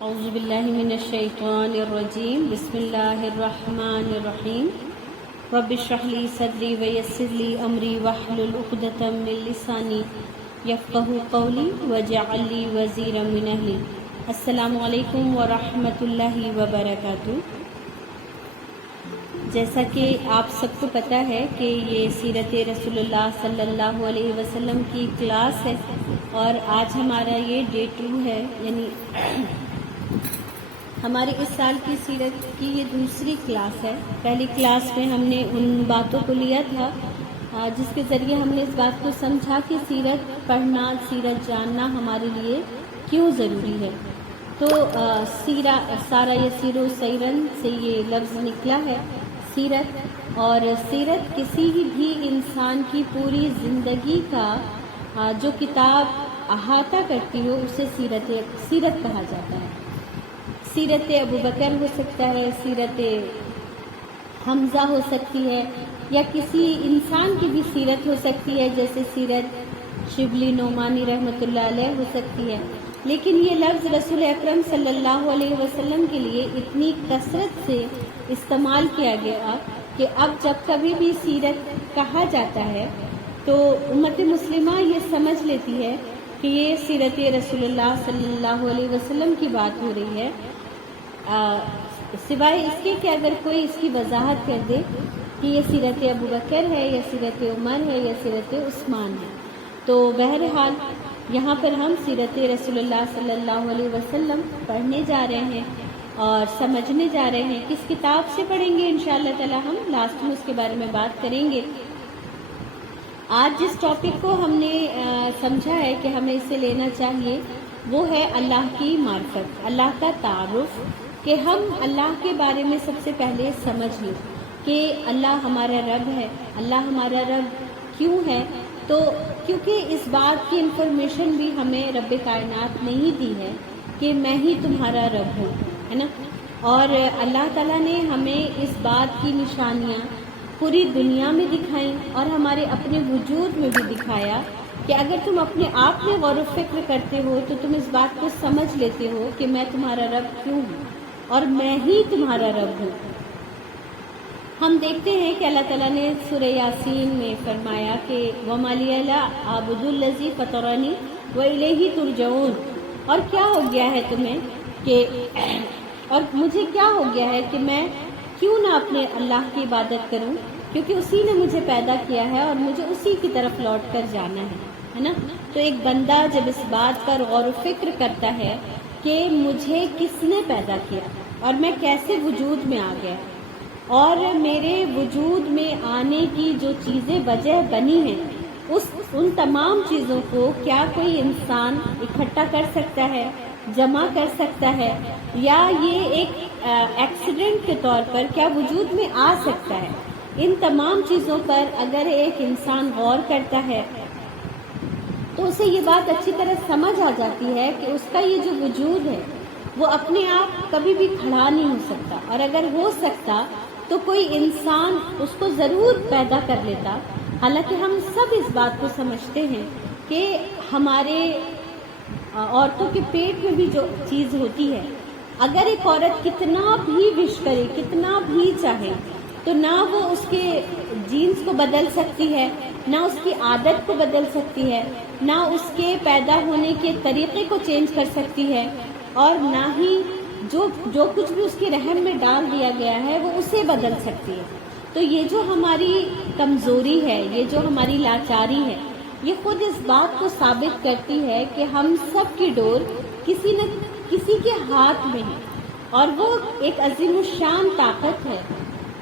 اعوذ باللہ من الشیطان الرجیم بسم اللہ الرحمن الرحیم رب اشرح لی صدری ویسر لی امری واحلل عقدۃ من لسانی یفقہوا قولی واجعل لی وزیرا من اہلی۔ السلام علیکم ورحمۃ اللہ وبرکاتہ۔ جیسا کہ آپ سب کو پتہ ہے کہ یہ سیرت رسول اللہ صلی اللہ علیہ وسلم کی کلاس ہے اور آج ہمارا یہ ڈے 2 ہے، یعنی ہماری اس سال کی سیرت کی یہ دوسری کلاس ہے۔ پہلی کلاس میں ہم نے ان باتوں کو لیا تھا جس کے ذریعے ہم نے اس بات کو سمجھا کہ سیرت پڑھنا، سیرت جاننا ہمارے لیے کیوں ضروری ہے۔ تو سارا یسیر و سیرن سے یہ لفظ نکلا ہے سیرت، اور سیرت کسی بھی انسان کی پوری زندگی کا جو کتاب احاطہ کرتی ہو اسے سیرت کہا جاتا ہے۔ سیرت ابو بکر ہو سکتا ہے، سیرت حمزہ ہو سکتی ہے، یا کسی انسان کی بھی سیرت ہو سکتی ہے، جیسے سیرت شبلی نعمانی رحمۃ اللہ علیہ ہو سکتی ہے۔ لیکن یہ لفظ رسول اکرم صلی اللہ علیہ وسلم کے لیے اتنی کثرت سے استعمال کیا گیا کہ اب جب کبھی بھی سیرت کہا جاتا ہے تو امت مسلمہ یہ سمجھ لیتی ہے کہ یہ سیرت رسول اللہ صلی اللہ علیہ وسلم کی بات ہو رہی ہے، سوائے اس کے کہ اگر کوئی اس کی وضاحت کر دے کہ یہ سیرت ابو بکر ہے یا سیرت عمر ہے یا سیرت عثمان ہے۔ تو بہرحال یہاں پر ہم سیرت رسول اللہ صلی اللہ علیہ وسلم پڑھنے جا رہے ہیں اور سمجھنے جا رہے ہیں۔ کس کتاب سے پڑھیں گے انشاءاللہ تعالی ہم لاسٹ میں اس کے بارے میں بات کریں گے۔ آج جس ٹاپک کو ہم نے سمجھا ہے کہ ہمیں اسے لینا چاہیے وہ ہے اللہ کی معرفت، اللہ کا تعارف، کہ ہم اللہ کے بارے میں سب سے پہلے سمجھ لیں کہ اللہ ہمارا رب ہے۔ اللہ ہمارا رب کیوں ہے؟ تو کیونکہ اس بات کی انفارمیشن بھی ہمیں رب کائنات نے ہی دی ہے کہ میں ہی تمہارا رب ہوں، ہے نا۔ اور اللہ تعالیٰ نے ہمیں اس بات کی نشانیاں پوری دنیا میں دکھائیں اور ہمارے اپنے وجود میں بھی دکھایا کہ اگر تم اپنے آپ میں غور و فکر کرتے ہو تو تم اس بات کو سمجھ لیتے ہو کہ میں تمہارا رب کیوں ہوں اور میں ہی تمہارا رب ہوں۔ ہم دیکھتے ہیں کہ اللہ تعالیٰ نے سورہ یاسین میں فرمایا کہ وَمَا لِيَ لَا أَعْبُدُ الَّذِي فَطَرَنِي وَإِلَيْهِ تُرْجَعُونَ، اور کیا ہو گیا ہے تمہیں کہ اور مجھے کیا ہو گیا ہے کہ میں کیوں نہ اپنے اللہ کی عبادت کروں، کیونکہ اسی نے مجھے پیدا کیا ہے اور مجھے اسی کی طرف لوٹ کر جانا ہے نا۔ تو ایک بندہ جب اس بات پر غور و فکر کرتا ہے کہ مجھے کس نے پیدا کیا اور میں کیسے وجود میں آ گیا، اور میرے وجود میں آنے کی جو چیزیں وجہ بنی ہیں ان تمام چیزوں کو کیا کوئی انسان اکٹھا کر سکتا ہے، جمع کر سکتا ہے، یا یہ ایک ایکسیڈنٹ کے طور پر کیا وجود میں آ سکتا ہے، ان تمام چیزوں پر اگر ایک انسان غور کرتا ہے تو اسے یہ بات اچھی طرح سمجھ آ جاتی ہے کہ اس کا یہ جو وجود ہے وہ اپنے آپ کبھی بھی کھڑا نہیں ہو سکتا، اور اگر ہو سکتا تو کوئی انسان اس کو ضرور پیدا کر لیتا۔ حالانکہ ہم سب اس بات کو سمجھتے ہیں کہ ہمارے عورتوں کے پیٹ میں بھی جو چیز ہوتی ہے، اگر ایک عورت کتنا بھی وش کرے، کتنا بھی چاہے، تو نہ وہ اس کے جینز کو بدل سکتی ہے، نہ اس کی عادت کو بدل سکتی ہے، نہ اس کے پیدا ہونے کے طریقے کو چینج کر سکتی ہے، اور نہ ہی جو کچھ بھی اس کے رحم میں ڈال دیا گیا ہے وہ اسے بدل سکتی ہے۔ تو یہ جو ہماری کمزوری ہے، یہ جو ہماری لاچاری ہے، یہ خود اس بات کو ثابت کرتی ہے کہ ہم سب کی ڈور کسی نہ کسی کے ہاتھ میں ہے، اور وہ ایک عظیم الشان طاقت ہے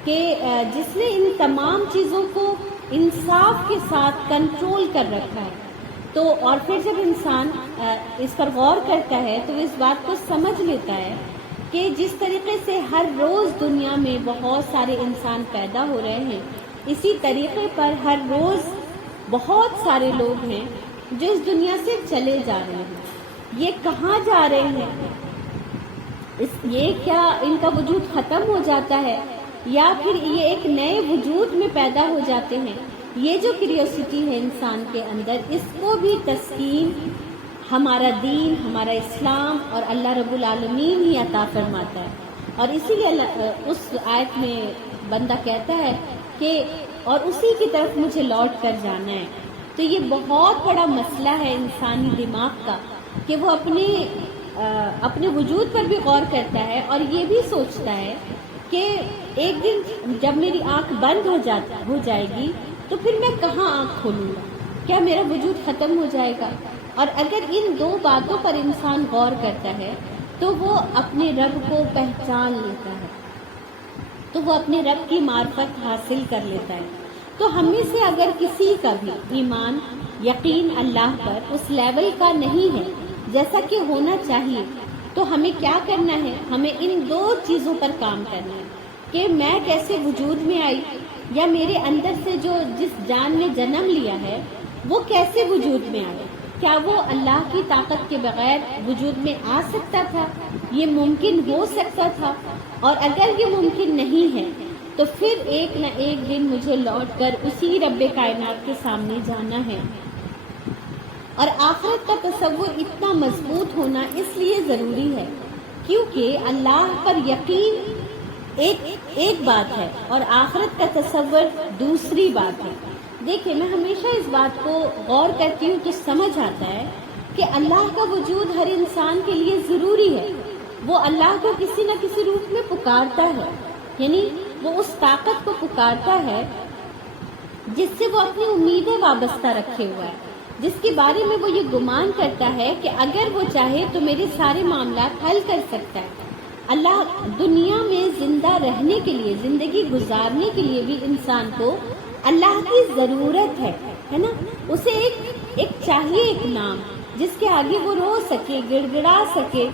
کہ جس نے ان تمام چیزوں کو انصاف کے ساتھ کنٹرول کر رکھا ہے۔ تو اور پھر جب انسان اس پر غور کرتا ہے تو اس بات کو سمجھ لیتا ہے کہ جس طریقے سے ہر روز دنیا میں بہت سارے انسان پیدا ہو رہے ہیں، اسی طریقے پر ہر روز بہت سارے لوگ ہیں جو اس دنیا سے چلے جا رہے ہیں۔ یہ کہاں جا رہے ہیں؟ یہ کیا ان کا وجود ختم ہو جاتا ہے یا پھر یہ ایک نئے وجود میں پیدا ہو جاتے ہیں؟ یہ جو کیوریوسٹی ہے انسان کے اندر، اس کو بھی تسکین ہمارا دین، ہمارا اسلام اور اللہ رب العالمین ہی عطا فرماتا ہے. اور اسی لیے اس آیت میں بندہ کہتا ہے کہ اور اسی کی طرف مجھے لوٹ کر جانا ہے. تو یہ بہت بڑا مسئلہ ہے انسانی دماغ کا کہ وہ اپنے وجود پر بھی غور کرتا ہے اور یہ بھی سوچتا ہے کہ ایک دن جب میری آنکھ بند ہو جائے گی تو پھر میں کہاں آنکھ کھولوں گا؟ کیا میرا وجود ختم ہو جائے گا؟ اور اگر ان دو باتوں پر انسان غور کرتا ہے تو وہ اپنے رب کو پہچان لیتا ہے، تو وہ اپنے رب کی معرفت حاصل کر لیتا ہے. تو ہم میں سے اگر کسی کا بھی ایمان، یقین اللہ پر اس لیول کا نہیں ہے جیسا کہ ہونا چاہیے، تو ہمیں کیا کرنا ہے؟ ہمیں ان دو چیزوں پر کام کرنا ہے کہ میں کیسے وجود میں آئی، یا میرے اندر سے جس جان نے جنم لیا ہے وہ کیسے وجود میں آیا. کیا وہ اللہ کی طاقت کے بغیر وجود میں آ سکتا تھا؟ یہ ممکن ہو سکتا تھا؟ اور اگر یہ ممکن نہیں ہے تو پھر ایک نہ ایک دن مجھے لوٹ کر اسی رب کائنات کے سامنے جانا ہے. اور آخرت کا تصور اتنا مضبوط ہونا اس لیے ضروری ہے کیونکہ اللہ پر یقین ایک بات ہے اور آخرت کا تصور دوسری بات ہے. دیکھیں، میں ہمیشہ اس بات کو غور کرتی ہوں تو سمجھ آتا ہے کہ اللہ کا وجود ہر انسان کے لیے ضروری ہے. وہ اللہ کو کسی نہ کسی روپ میں پکارتا ہے، یعنی وہ اس طاقت کو پکارتا ہے جس سے وہ اپنی امیدیں وابستہ رکھے ہوا ہے، جس کے بارے میں وہ یہ گمان کرتا ہے کہ اگر وہ چاہے تو میرے سارے معاملات حل کر سکتا ہے. اللہ دنیا میں زندہ رہنے کے لیے، زندگی گزارنے کے لیے بھی انسان کو اللہ کی ضرورت ہے نا. اسے ایک چاہیے، ایک نام جس کے آگے وہ رو سکے، گڑ گڑا سکے،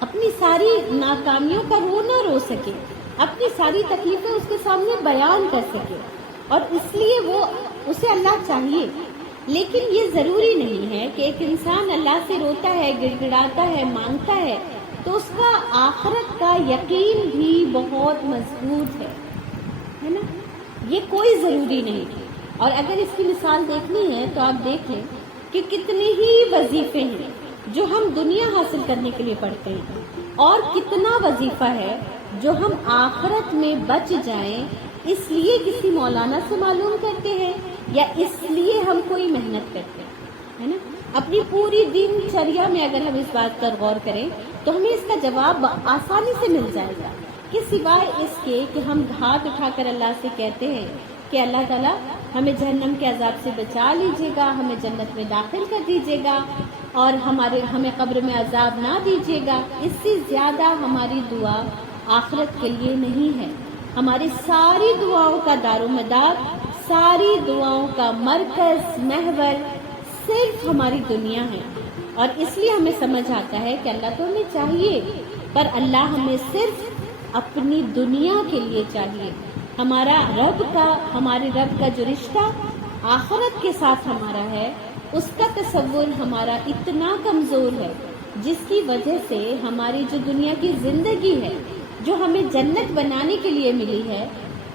اپنی ساری ناکامیوں کا رو سکے، اپنی ساری تکلیفیں اس کے سامنے بیان کر سکے. اور اس لیے وہ اسے اللہ چاہیے. لیکن یہ ضروری نہیں ہے کہ ایک انسان اللہ سے روتا ہے، گڑ گڑاتا ہے، مانگتا ہے تو اس کا آخرت کا یقین بھی بہت مضبوط ہے نا. یہ کوئی ضروری نہیں. اور اگر اس کی مثال دیکھنی ہے تو آپ دیکھ لیں کہ کتنے ہی وظیفے ہیں جو ہم دنیا حاصل کرنے کے لیے پڑھتے ہیں، اور کتنا وظیفہ ہے جو ہم آخرت میں بچ جائیں اس لیے کسی مولانا سے معلوم کرتے ہیں یا اس لیے ہم کوئی محنت کرتے ہیں، ہے نا. اپنی پوری دن چریا میں اگر ہم اس بات پر غور کریں تو ہمیں اس کا جواب آسانی سے مل جائے گا کہ سوائے اس کے کہ ہم ہاتھ اٹھا کر اللہ سے کہتے ہیں کہ اللہ تعالیٰ ہمیں جہنم کے عذاب سے بچا لیجیے گا، ہمیں جنت میں داخل کر دیجیے گا، اور ہمیں قبر میں عذاب نہ دیجیے گا. اس سے زیادہ ہماری دعا آخرت کے لیے نہیں ہے. ہماری ساری دعاؤں کا دار و مدار، ساری دعاؤں کا مرکز، محور صرف ہماری دنیا ہے. اور اس لیے ہمیں سمجھ آتا ہے کہ اللہ تو ہمیں چاہیے، پر اللہ ہمیں صرف اپنی دنیا کے لیے چاہیے. ہمارے رب کا جو رشتہ آخرت کے ساتھ ہمارا ہے، اس کا تصور ہمارا اتنا کمزور ہے جس کی وجہ سے ہماری جو دنیا کی زندگی ہے جو ہمیں جنت بنانے کے لیے ملی ہے،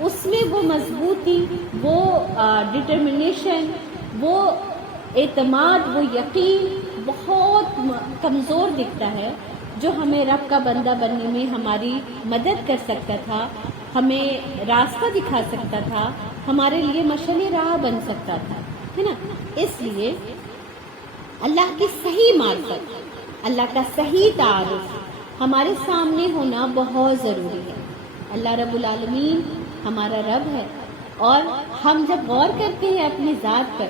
اس میں وہ مضبوطی، وہ ڈٹرمنیشن، وہ اعتماد، وہ یقین بہت کمزور دکھتا ہے جو ہمیں رب کا بندہ بننے میں ہماری مدد کر سکتا تھا، ہمیں راستہ دکھا سکتا تھا، ہمارے لیے مشعل راہ بن سکتا تھا، ہے نا. اس لیے اللہ کی صحیح معرفت، اللہ کا صحیح تعارف ہمارے سامنے ہونا بہت ضروری ہے. اللہ رب العالمین ہمارا رب ہے، اور ہم جب غور کرتے ہیں اپنی ذات پر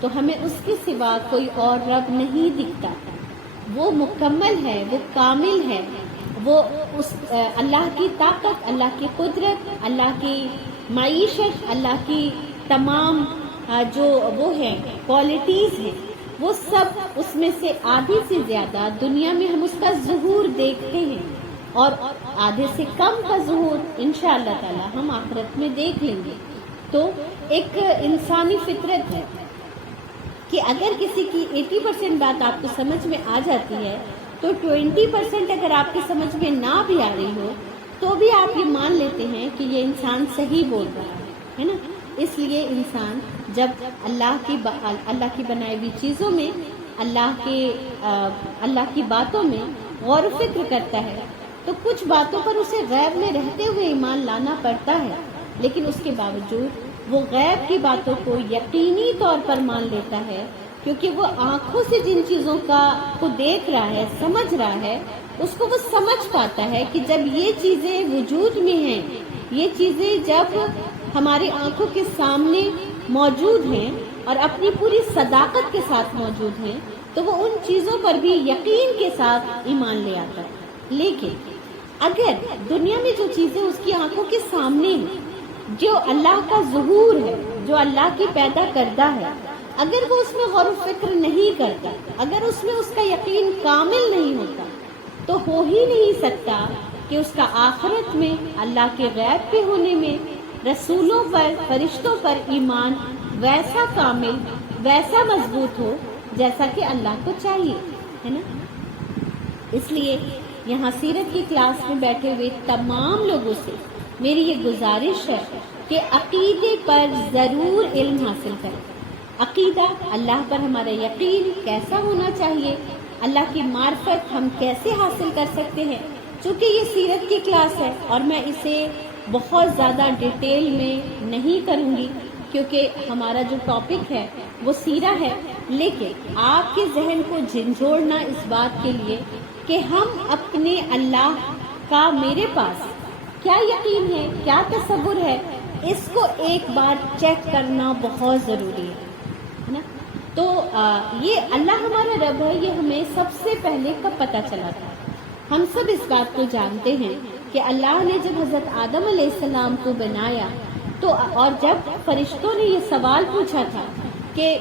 تو ہمیں اس کے سوا کوئی اور رب نہیں دکھتا. وہ مکمل ہے، وہ کامل ہے، وہ اللہ کی طاقت، اللہ کی قدرت، اللہ کی معیشت، اللہ کی تمام جو وہ ہیں کوالٹیز ہیں، وہ سب اس میں سے آدھے سے زیادہ دنیا میں ہم اس کا ظہور دیکھتے ہیں، اور آدھے سے کم کا ظہور انشاءاللہ تعالی ہم آخرت میں دیکھ لیں گے. تو ایک انسانی فطرت ہے کہ اگر کسی کی 80% بات آپ کو سمجھ میں آ جاتی ہے تو 20% اگر آپ کی سمجھ میں نہ بھی آ رہی ہو تو بھی آپ یہ مان لیتے ہیں کہ یہ انسان صحیح بول رہا ہے نا. اس لیے انسان جب اللہ کی بنائی ہوئی چیزوں میں اللہ کی باتوں میں غور و فکر کرتا ہے تو کچھ باتوں پر اسے غیب میں رہتے ہوئے ایمان لانا پڑتا ہے، لیکن اس کے باوجود وہ غیب کی باتوں کو یقینی طور پر مان لیتا ہے، کیونکہ وہ آنکھوں سے جن چیزوں کو دیکھ رہا ہے، سمجھ رہا ہے، اس کو وہ سمجھ پاتا ہے کہ جب یہ چیزیں وجود میں ہیں، یہ چیزیں جب ہماری آنکھوں کے سامنے موجود ہیں اور اپنی پوری صداقت کے ساتھ موجود ہیں، تو وہ ان چیزوں پر بھی یقین کے ساتھ ایمان لے آتا ہے۔ لیکن اگر دنیا میں جو چیزیں اس کی آنکھوں کے سامنے ہیں، جو اللہ کا ظہور ہے، جو اللہ کی پیدا کردہ ہے، اگر وہ اس میں غور و فکر نہیں کرتا، اگر اس میں اس کا یقین کامل نہیں ہوتا، تو ہو ہی نہیں سکتا کہ اس کا آخرت میں اللہ کے غیب پہ ہونے میں، رسولوں پر، فرشتوں پر ایمان ویسا کامل، ویسا مضبوط ہو جیسا کہ اللہ کو چاہیے، ہے نا۔ اس لیے یہاں سیرت کی کلاس میں بیٹھے ہوئے تمام لوگوں سے میری یہ گزارش ہے کہ عقیدے پر ضرور علم حاصل کریں۔ عقیدہ، اللہ پر ہمارا یقین کیسا ہونا چاہیے، اللہ کی معرفت ہم کیسے حاصل کر سکتے ہیں۔ چونکہ یہ سیرت کی کلاس ہے اور میں اسے بہت زیادہ ڈیٹیل میں نہیں کروں گی، کیونکہ ہمارا جو ٹاپک ہے وہ سیرہ ہے، لیکن آپ کے ذہن کو جھنجھوڑنا اس بات کے لیے کہ ہم اپنے اللہ کا میرے پاس کیا یقین ہے، کیا تصور ہے، اس کو ایک بار چیک کرنا بہت ضروری ہے نا۔ تو یہ اللہ ہمارا رب ہے، یہ ہمیں سب سے پہلے کب پتہ چلا تھا؟ ہم سب اس بات کو جانتے ہیں کہ اللہ نے جب حضرت آدم علیہ السلام کو بنایا تو، اور جب فرشتوں نے یہ سوال پوچھا تھا کہ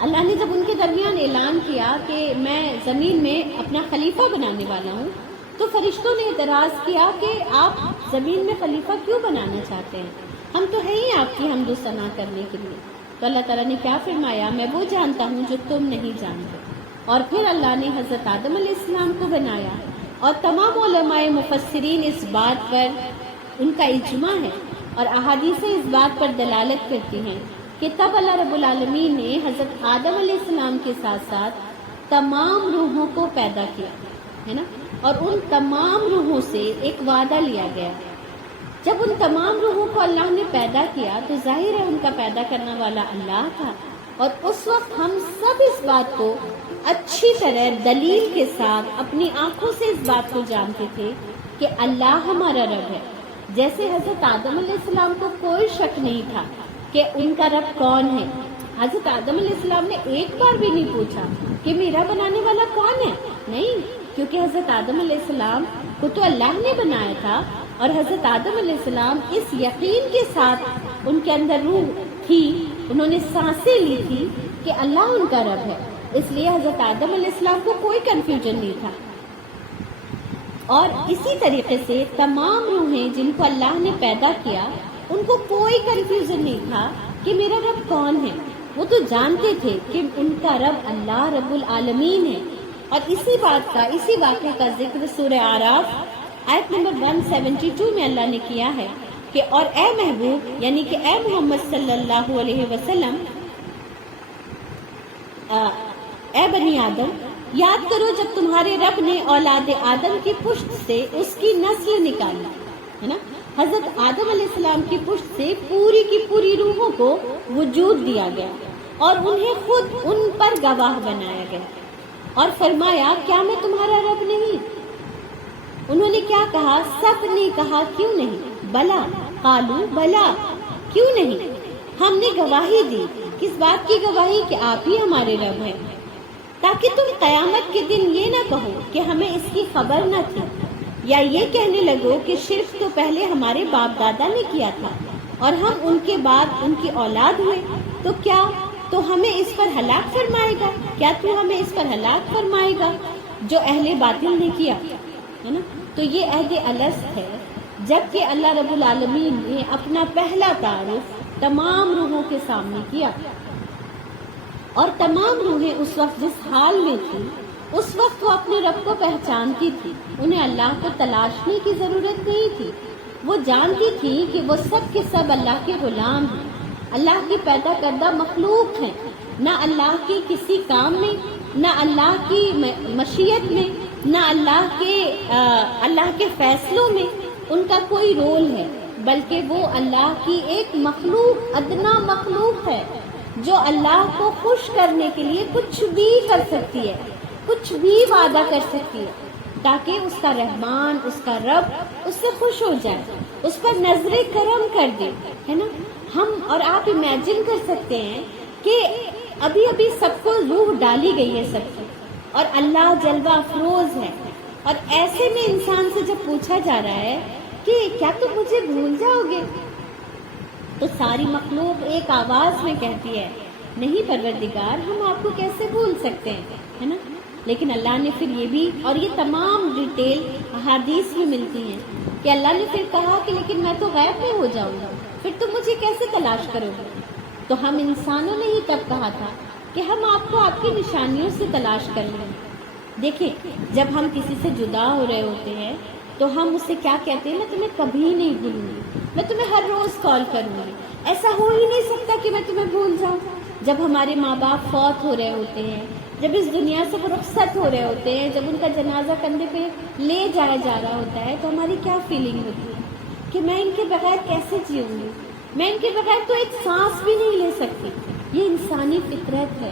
اللہ نے جب ان کے درمیان اعلان کیا کہ میں زمین میں اپنا خلیفہ بنانے والا ہوں، تو فرشتوں نے اعتراض کیا کہ آپ زمین میں خلیفہ کیوں بنانا چاہتے ہیں، ہم تو ہیں ہی آپ کی حمد و ثنا کرنے کے لیے۔ تو اللہ تعالیٰ نے کیا فرمایا، میں وہ جانتا ہوں جو تم نہیں جانتے۔ اور پھر اللہ نے حضرت آدم علیہ السلام کو بنایا، اور تمام علماء مفسرین اس بات پر، ان کا اجماع ہے اور احادیثیں اس بات پر دلالت کرتی ہیں کہ تب اللہ رب العالمین نے حضرت آدم علیہ السلام کے ساتھ ساتھ تمام روحوں کو پیدا کیا ہے نا، اور ان تمام روحوں سے ایک وعدہ لیا گیا۔ جب ان تمام روحوں کو اللہ نے پیدا کیا تو ظاہر ہے ان کا پیدا کرنے والا اللہ تھا، اور اس وقت ہم سب اس بات کو اچھی طرح دلیل کے ساتھ اپنی آنکھوں سے اس بات کو جانتے تھے کہ اللہ ہمارا رب ہے۔ جیسے حضرت آدم علیہ السلام کو کوئی شک نہیں تھا کہ ان کا رب کون ہے، حضرت آدم علیہ السلام نے ایک بار بھی نہیں پوچھا کہ میرا بنانے والا کون ہے، نہیں، کیونکہ حضرت آدم علیہ السلام کو تو اللہ نے بنایا تھا، اور حضرت آدم علیہ السلام اس یقین کے ساتھ، ان کے اندر روح تھی، انہوں نے سانسیں لی تھی کہ اللہ ان کا رب ہے، اس لیے حضرت آدم علیہ السلام کو کوئی کنفیوژن نہیں تھا۔ اور اسی طریقے سے تمام روحیں جن کو اللہ نے پیدا کیا، ان کو کوئی کنفیوژن نہیں تھا کہ میرا رب کون ہے، وہ تو جانتے تھے کہ ان کا رب اللہ رب العالمین ہے۔ اور اسی بات کا، اسی واقعے کا ذکر سورہ اعراف آیت نمبر 172 میں اللہ نے کیا ہے کہ اور اے محبوب، یعنی کہ اے محمد صلی اللہ علیہ وسلم، اے بنی آدم، یاد کرو جب تمہارے رب نے اولاد آدم کی پشت سے اس کی نسل نکالی، ہے نا، حضرت آدم علیہ السلام کی پشت سے پوری کی پوری روحوں کو وجود دیا گیا اور انہیں خود ان پر گواہ بنایا گیا، اور فرمایا کیا میں تمہارا رب نہیں؟ انہوں نے کیا کہا؟ سب نے کہا کیوں نہیں، بلا، قالو بلا، کیوں نہیں، ہم نے گواہی دی۔ کس بات کی گواہی؟ کہ آپ ہی ہمارے رب ہیں، تاکہ تم قیامت کے دن یہ نہ کہو کہ ہمیں اس کی خبر نہ تھی، یا یہ کہنے لگو کہ شرک تو پہلے ہمارے باپ دادا نے کیا تھا اور ہم ان کے بعد ان کی اولاد ہوئے، تو کیا تو ہمیں اس پر ہلاک فرمائے گا؟ کیا تو ہمیں اس پر ہلاک فرمائے گا جو اہل باطل نے کیا، ہے نا۔ تو یہ عہد الست ہے، جبکہ اللہ رب العالمین نے اپنا پہلا تعارف تمام روحوں کے سامنے کیا، اور تمام روحیں اس وقت جس حال میں تھی، اس وقت وہ اپنے رب کو پہچانتی تھی، انہیں اللہ کو تلاشنے کی ضرورت نہیں تھی، وہ جانتی تھی کہ وہ سب کے سب اللہ کے غلام ہیں، اللہ کی پیدا کردہ مخلوق ہیں، نہ اللہ کے کسی کام میں، نہ اللہ کی مشیت میں، نہ اللہ کے فیصلوں میں ان کا کوئی رول ہے، بلکہ وہ اللہ کی ایک مخلوق، ادنا مخلوق ہے جو اللہ کو خوش کرنے کے لیے کچھ بھی کر سکتی ہے، کچھ بھی وعدہ کر سکتی ہے تاکہ اس کا رحمان، اس کا رب اس سے خوش ہو جائے، اس پر نظر کرم کر دے، ہے نا۔ ہم اور آپ امیجن کر سکتے ہیں کہ ابھی ابھی سب کو روح ڈالی گئی ہے سب کو، اور اللہ جلوہ افروز ہے، اور ایسے میں انسان سے جب پوچھا جا رہا ہے کہ کیا تم مجھے بھول جاؤ گے، تو ساری مخلوق ایک آواز میں کہتی ہے نہیں پروردگار، ہم آپ کو کیسے بھول سکتے ہیں، ہے نا۔ لیکن اللہ نے پھر یہ بھی، اور یہ تمام ڈیٹیل احادیث میں ملتی ہیں کہ اللہ نے پھر کہا کہ لیکن میں تو غیب میں ہو جاؤں گا، پھر تم مجھے کیسے تلاش کرو گے۔ تو ہم انسانوں نے ہی تب کہا تھا کہ ہم آپ کو آپ کی نشانیوں سے تلاش کر لیں۔ دیکھیں، جب ہم کسی سے جدا ہو رہے ہوتے ہیں تو ہم اس سے کیا کہتے ہیں، میں تمہیں کبھی نہیں بھولوں گی، میں تمہیں ہر روز کال کروں گی، ایسا ہو ہی نہیں سکتا کہ میں تمہیں بھول جاؤں۔ جب ہمارے ماں باپ فوت ہو رہے ہوتے ہیں، جب اس دنیا سے وہ رخصت ہو رہے ہوتے ہیں، جب ان کا جنازہ کندھے پہ لے جایا جا رہا ہوتا ہے، تو ہماری کیا فیلنگ ہوتی ہے کہ میں ان کے بغیر کیسے جیوں گی، میں ان کے بغیر تو ایک سانس بھی نہیں لے سکتی۔ یہ انسانی فطرت ہے،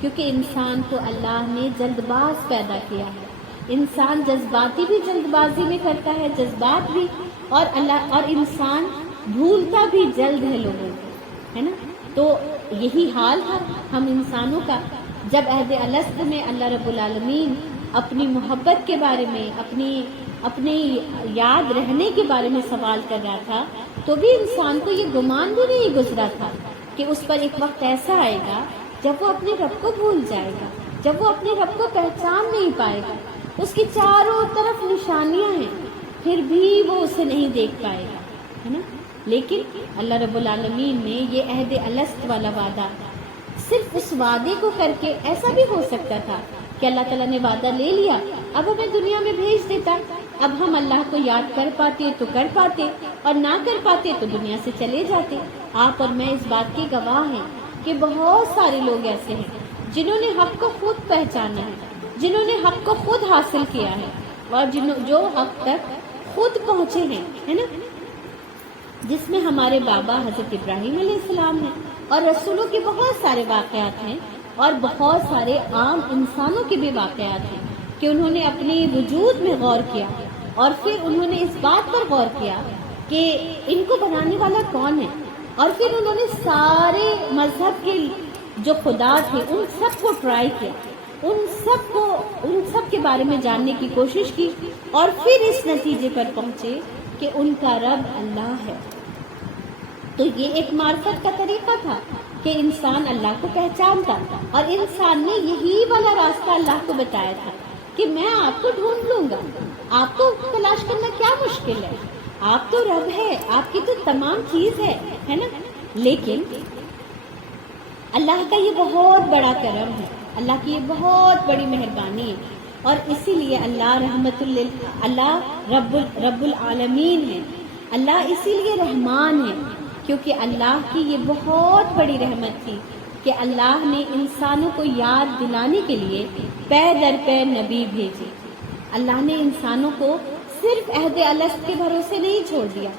کیونکہ انسان کو اللہ نے جلد باز پیدا کیا ہے۔ انسان جذباتی بھی جلد بازی میں کرتا ہے، جذبات بھی، اور انسان بھولتا بھی جلد ہے لوگوں کو، ہے نا۔ تو یہی حال ہے ہم انسانوں کا۔ جب عہد الست میں اللہ رب العالمین اپنی محبت کے بارے میں، اپنی یاد رہنے کے بارے میں سوال کر رہا تھا، تو بھی انسان کو یہ گمان بھی نہیں گزرا تھا کہ اس پر ایک وقت ایسا آئے گا جب وہ اپنے رب کو بھول جائے گا، جب وہ اپنے رب کو پہچان نہیں پائے گا۔ اس کی چاروں طرف نشانیاں ہیں، پھر بھی وہ اسے نہیں دیکھ پائے گا، ہے نا۔ لیکن اللہ رب العالمین نے یہ عہد الست والا وعدہ صرف اس وعدے کو کر کے، ایسا بھی ہو سکتا تھا کہ اللہ تعالیٰ نے وعدہ لے لیا، اب ہمیں دنیا میں بھیج دیتا، اب ہم اللہ کو یاد کر پاتے تو کر پاتے، اور نہ کر پاتے تو دنیا سے چلے جاتے۔ آپ اور میں اس بات کی گواہ ہیں کہ بہت سارے لوگ ایسے ہیں جنہوں نے حق کو خود پہچانا ہے، جنہوں نے حق کو خود حاصل کیا ہے، اور جو حق تک خود پہنچے ہیں، ہے نا، جس میں ہمارے بابا حضرت ابراہیم علیہ السلام ہیں، اور رسولوں کے بہت سارے واقعات ہیں، اور بہت سارے عام انسانوں کے بھی واقعات ہیں کہ انہوں نے اپنے وجود میں غور کیا، اور پھر انہوں نے اس بات پر غور کیا کہ ان کو بنانے والا کون ہے، اور پھر انہوں نے سارے مذہب کے جو خدا تھے ان سب کو ٹرائی کیا، ان سب کے بارے میں جاننے کی کوشش کی، اور پھر اس نتیجے پر پہنچے کہ ان کا رب اللہ ہے۔ تو یہ ایک معرفت کا طریقہ تھا کہ انسان اللہ کو پہچانتا، اور انسان نے یہی والا راستہ اللہ کو بتایا تھا کہ میں آپ کو ڈھونڈ لوں گا، آپ کو تلاش کرنا کیا مشکل ہے، آپ تو رب ہے، آپ کی تو تمام چیز ہے نا۔ لیکن اللہ کا یہ بہت بڑا کرم ہے، اللہ کی یہ بہت بڑی مہربانی ہے، اور اسی لیے اللہ رب العالمین ہے، اللہ اسی لیے رحمان ہے، کیونکہ اللہ کی یہ بہت بڑی رحمت تھی کہ اللہ نے انسانوں کو یاد دلانے کے لیے پے در پے نبی بھیجے۔ اللہ نے انسانوں کو صرف عہد الست کے بھروسے نہیں چھوڑ دیا،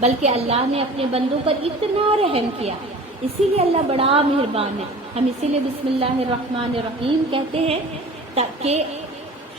بلکہ اللہ نے اپنے بندوں پر اتنا رحم کیا، اسی لیے اللہ بڑا مہربان ہے۔ ہم اسی لیے بسم اللہ الرحمن الرحیم کہتے ہیں، تاکہ